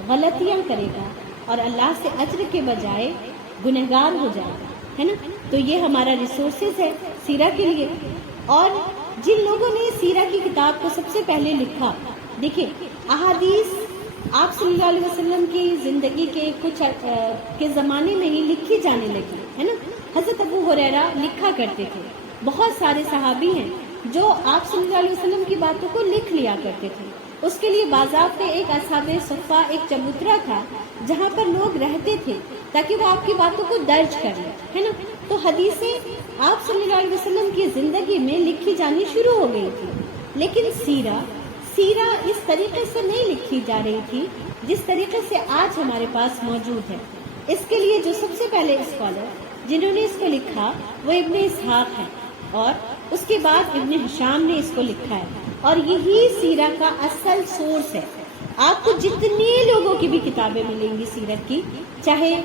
غلطیاں کرے گا اور اللہ سے اجر کے بجائے گنہگار ہو جائے گا، ہے نا. تو یہ ہمارا ریسورسز ہے سیرہ کے لیے. اور جن لوگوں نے سیرہ کی کتاب کو سب سے پہلے لکھا، دیکھیں احادیث آپ صلی اللہ علیہ وسلم کی زندگی کے کچھ کے زمانے میں ہی لکھی جانے لگی، ہے نا. حضرت ابو ہریرہ لکھا کرتے تھے، بہت سارے صحابی ہیں جو آپ صلی اللہ علیہ وسلم کی باتوں کو لکھ لیا کرتے تھے. اس کے لیے باضابطہ ایک اصحاب صفہ، ایک چبوترا تھا جہاں پر لوگ رہتے تھے تاکہ وہ آپ کی باتوں کو درج کر لیں، ہے نا. تو حدیثیں آپ صلی اللہ علیہ وسلم کی زندگی میں لکھی جانی شروع ہو گئی تھی، لیکن سیرہ اس طریقے سے نہیں لکھی جا رہی تھی جس طریقے سے آج ہمارے پاس موجود ہے. اس کے لیے جو سب سے پہلے اسکالر جنہوں نے اس کو لکھا وہ ابن اسحاق ہیں، اور اس کے بعد ابن ہشام نے اس کو لکھا ہے، اور یہی سیرہ کا اصل سورس ہے. آپ کو جتنے لوگوں کی بھی کتابیں ملیں گی سیرت کی، چاہے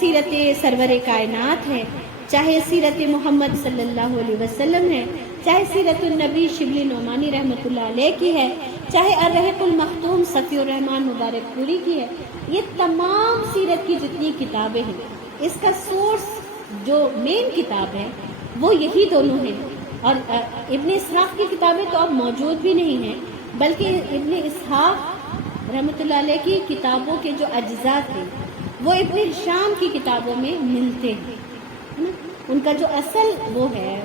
سیرت سرور کائنات ہے، چاہے سیرت محمد صلی اللہ علیہ وسلم ہے، چاہے سیرت النبی شبلی نعمانی رحمۃ اللہ علیہ کی ہے، چاہے الرحیق المختوم صفی الرحمان مبارک پوری کی ہے، یہ تمام سیرت کی جتنی کتابیں ہیں اس کا سورس جو مین کتاب ہے وہ یہی دونوں ہیں. اور ابن اسحاق کی کتابیں تو اب موجود بھی نہیں ہیں، بلکہ ابن اسحاق رحمۃ اللہ علیہ کی کتابوں کے جو اجزاء تھے وہ ابن ہشام کی کتابوں میں ملتے ہیں، ہے نا. ان کا جو اصل وہ ہے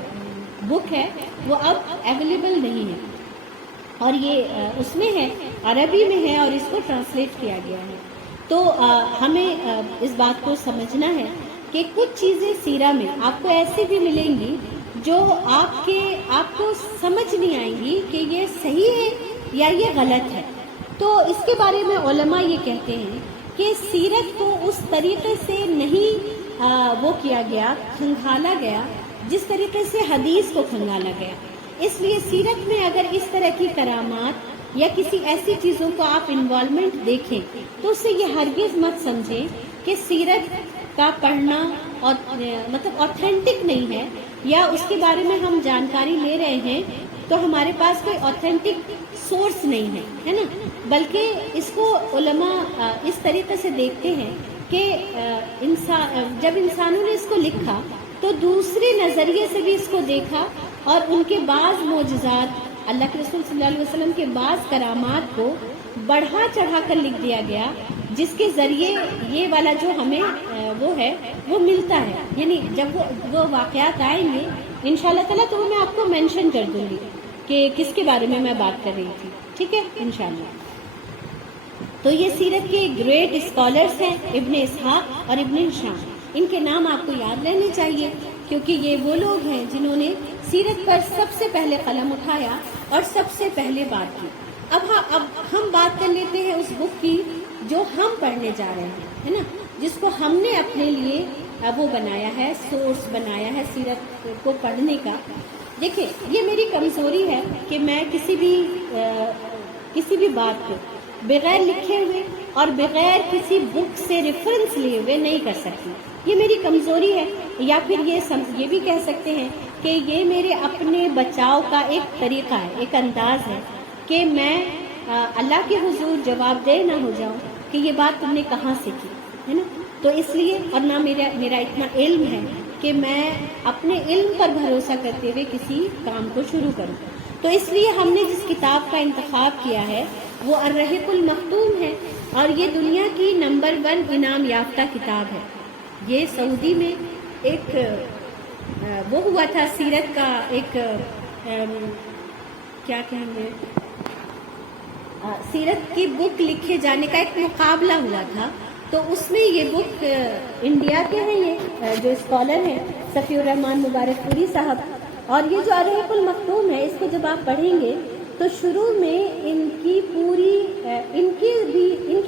بک ہے وہ اب اویلیبل نہیں ہے، اور یہ اس میں ہے، عربی میں ہے اور اس کو ٹرانسلیٹ کیا گیا ہے. تو ہمیں اس بات کو سمجھنا ہے کہ کچھ چیزیں سیرہ میں آپ کو ایسی بھی ملیں گی جو آپ کو سمجھ نہیں آئیں گی کہ یہ صحیح ہے یا یہ غلط ہے. تو اس کے بارے میں علماء یہ کہتے ہیں کہ سیرت کو اس طریقے سے نہیں وہ کیا گیا، کھنگالا گیا جس طریقے سے حدیث کو کھنگالا گیا. اس لیے سیرت میں اگر اس طرح کی کرامات یا کسی ایسی چیزوں کو آپ انوالومنٹ دیکھیں تو اسے یہ ہرگز مت سمجھیں کہ سیرت کا پڑھنا اور مطلب اوتھینٹک نہیں ہے، یا اس کے بارے میں ہم جانکاری لے رہے ہیں تو ہمارے پاس کوئی اوتھینٹک سورس نہیں ہے، ہے نا. بلکہ اس کو علماء اس طریقے سے دیکھتے ہیں کہ جب انسانوں نے اس کو لکھا تو دوسرے نظریے سے بھی اس کو دیکھا، اور ان کے بعض معجزات، اللہ کے رسول صلی اللہ علیہ وسلم کے بعض کرامات کو بڑھا چڑھا کر لکھ دیا گیا، جس کے ذریعے یہ والا جو ہمیں وہ ہے وہ ملتا ہے. یعنی جب وہ واقعات آئیں گے انشاءاللہ تعالیٰ تو میں آپ کو مینشن کر دوں گی کہ کس کے بارے میں بات کر رہی تھی، ٹھیک ہے انشاءاللہ. تو یہ سیرت کے گریٹ اسکالرز ہیں ابن اسحاق اور ابن ہشام. ان کے نام آپ کو یاد رہنے چاہیے کیونکہ یہ وہ لوگ ہیں جنہوں نے سیرت پر سب سے پہلے قلم اٹھایا اور سب سے پہلے بات کی. اب ہم بات کر لیتے ہیں اس بک کی جو ہم پڑھنے جا رہے ہیں، ہے نا، جس کو ہم نے اپنے لیے وہ بنایا ہے، سورس بنایا ہے سیرت کو پڑھنے کا. دیکھیں یہ میری کمزوری ہے کہ میں کسی بھی بات کو بغیر لکھے ہوئے اور بغیر کسی بک سے ریفرنس لیے ہوئے نہیں کر سکتی. یہ میری کمزوری ہے، یا پھر یہ بھی کہہ سکتے ہیں کہ یہ میرے اپنے بچاؤ کا ایک طریقہ ہے، ایک انداز ہے کہ میں اللہ کے حضور جواب دہ نہ ہو جاؤں کہ یہ بات تم نے کہاں سے کی، ہے نا. تو اس لیے، اور نہ میرا اتنا علم ہے کہ میں اپنے علم پر بھروسہ کرتے ہوئے کسی کام کو شروع کروں. تو اس لیے ہم نے جس کتاب کا انتخاب کیا ہے وہ الرحیق المختوم ہے، اور یہ دنیا کی نمبر 1 انعام یافتہ کتاب ہے. یہ سعودی میں ایک وہ ہوا تھا سیرت کا ایک کیا کہیں گے، سیرت کی بک لکھے جانے کا ایک مقابلہ ہوا تھا. تو اس میں یہ بک انڈیا کے ہیں، یہ جو اسکالر ہیں صفی الرحمان مبارک پوری صاحب، اور یہ جو الرحیق المختوم ہے اس کو جب آپ پڑھیں گے تو شروع میں ان کی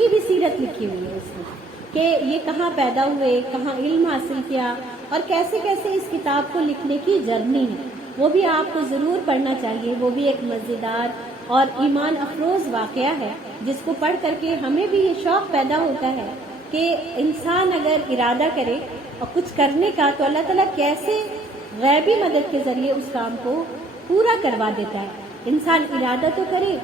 بھی سیرت لکھی ہوئی ہے اس میں، کہ یہ کہاں پیدا ہوئے، کہاں علم حاصل کیا، اور کیسے کیسے اس کتاب کو لکھنے کی جرنی ہے. وہ بھی آپ کو ضرور پڑھنا چاہیے. وہ بھی ایک مزیدار اور ایمان افروز واقعہ ہے جس کو پڑھ کر کے ہمیں بھی یہ شوق پیدا ہوتا ہے کہ انسان اگر ارادہ کرے اور کچھ کرنے کا تو اللہ تعالیٰ کیسے غیبی مدد کے ذریعے اس کام کو پورا کروا دیتا ہے. انسان ارادہ تو کرے،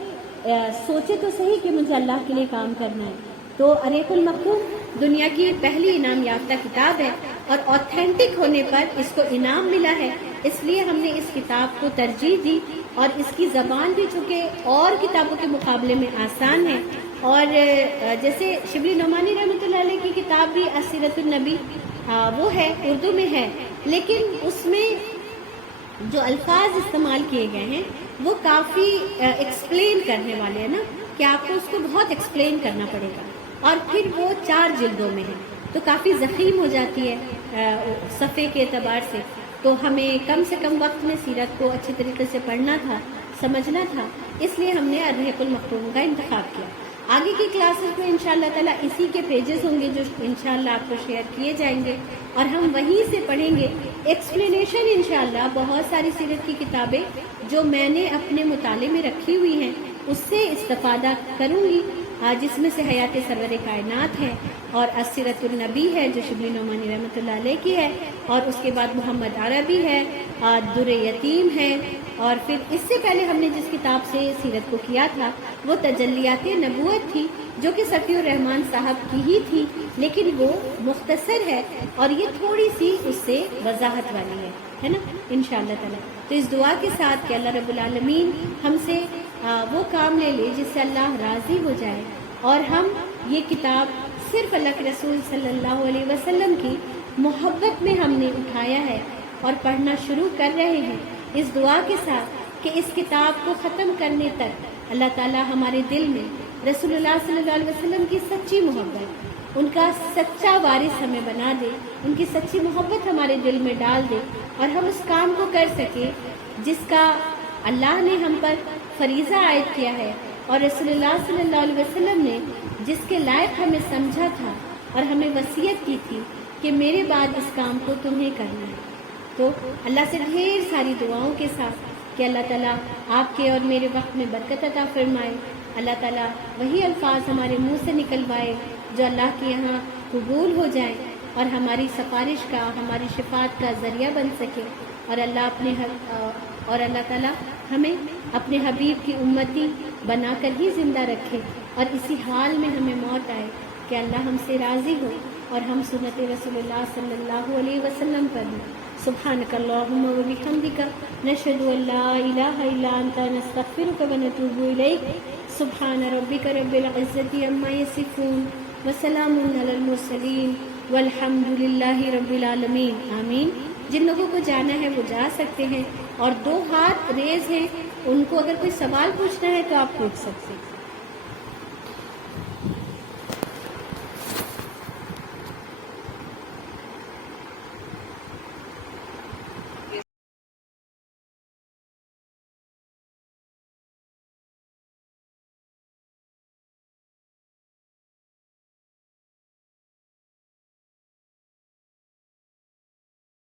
سوچے تو صحیح کہ مجھے اللہ کے لیے کام کرنا ہے. تو الرحیق المختوم دنیا کی پہلی انعام یافتہ کتاب ہے، اور اوتھینٹک ہونے پر اس کو انعام ملا ہے. اس لیے ہم نے اس کتاب کو ترجیح دی، اور اس کی زبان بھی چونکہ اور کتابوں کے مقابلے میں آسان ہے. اور جیسے شبلی نعمانی رحمۃ اللہ علیہ کی کتاب بھی سیرت النبی وہ ہے، اردو میں ہے، لیکن اس میں جو الفاظ استعمال کیے گئے ہیں وہ کافی ایکسپلین کرنے والے ہیں نا، کہ آپ کو اس کو بہت ایکسپلین کرنا پڑے گا. اور پھر وہ 4 جلدوں میں ہے تو کافی ضخیم ہو جاتی ہے صفحے کے اعتبار سے. تو ہمیں کم سے کم وقت میں سیرت کو اچھی طریقے سے پڑھنا تھا، سمجھنا تھا، اس لیے ہم نے الرحیق المختوم کا انتخاب کیا. آگے کی کلاسز میں انشاءاللہ تعالیٰ اسی کے پیجز ہوں گے جو انشاءاللہ آپ کو شیئر کیے جائیں گے، اور ہم وہیں سے پڑھیں گے. ایکسپلینیشن انشاءاللہ بہت ساری سیرت کی کتابیں جو میں نے اپنے مطالعے میں رکھی ہوئی ہیں اس سے استفادہ کروں گی، جس میں سے حیات سرور کائنات ہے، اور السیرت النبی ہے جو شبلی نعمانی رحمۃ اللہ علیہ کی ہے، اور اس کے بعد محمد عربی ہے، در یتیم ہے، اور پھر اس سے پہلے ہم نے جس کتاب سے سیرت کو کیا تھا وہ تجلیات نبوت تھی، جو کہ صفی الرحمان صاحب کی ہی تھی، لیکن وہ مختصر ہے اور یہ تھوڑی سی اس سے وضاحت والی ہے نا انشاءاللہ تعالی. تو اس دعا کے ساتھ کہ اللہ رب العالمین ہم سے وہ کام لے لے جس سے اللہ راضی ہو جائے، اور ہم یہ کتاب صرف اللہ کے رسول صلی اللہ علیہ وسلم کی محبت میں ہم نے اٹھایا ہے اور پڑھنا شروع کر رہے ہیں، اس دعا کے ساتھ کہ اس کتاب کو ختم کرنے تک اللہ تعالی ہمارے دل میں رسول اللہ صلی اللہ علیہ وسلم کی سچی محبت، ان کا سچا وارث ہمیں بنا دے، ان کی سچی محبت ہمارے دل میں ڈال دے، اور ہم اس کام کو کر سکیں جس کا اللہ نے ہم پر فریضہ عائد کیا ہے اور رسول اللہ صلی اللہ علیہ وسلم نے جس کے لائق ہمیں سمجھا تھا اور ہمیں وصیت کی تھی کہ میرے بعد اس کام کو تمہیں کرنا ہے۔ تو اللہ سے ڈھیر ساری دعاؤں کے ساتھ کہ اللہ تعالیٰ آپ کے اور میرے وقت میں برکت عطا فرمائے، اللہ تعالیٰ وہی الفاظ ہمارے منہ سے نکلوائے جو اللہ کے یہاں قبول ہو جائیں اور ہماری سفارش کا، ہماری شفاعت کا ذریعہ بن سکے، اور اللہ تعالیٰ ہمیں اپنے حبیب کی امتی بنا کر ہی زندہ رکھے، اور اسی حال میں ہمیں موت آئے کہ اللہ ہم سے راضی ہو اور ہم سنت رسول اللہ صلی اللہ علیہ وسلم پر ہوں۔ سبحانک اللہم و بحمدک نشہد ان لا الہ الا انت نستغفرک و نتوب الیک۔ سبحان ربک رب العزت عما یصفون وسلام علی المرسلین والحمد للہ رب العالمین، آمین۔ جن لوگوں کو جانا ہے وہ جا سکتے ہیں، اور 2 ہاتھ ریز ہیں، ان کو اگر کوئی سوال پوچھنا ہے تو آپ پوچھ سکتے ہیں۔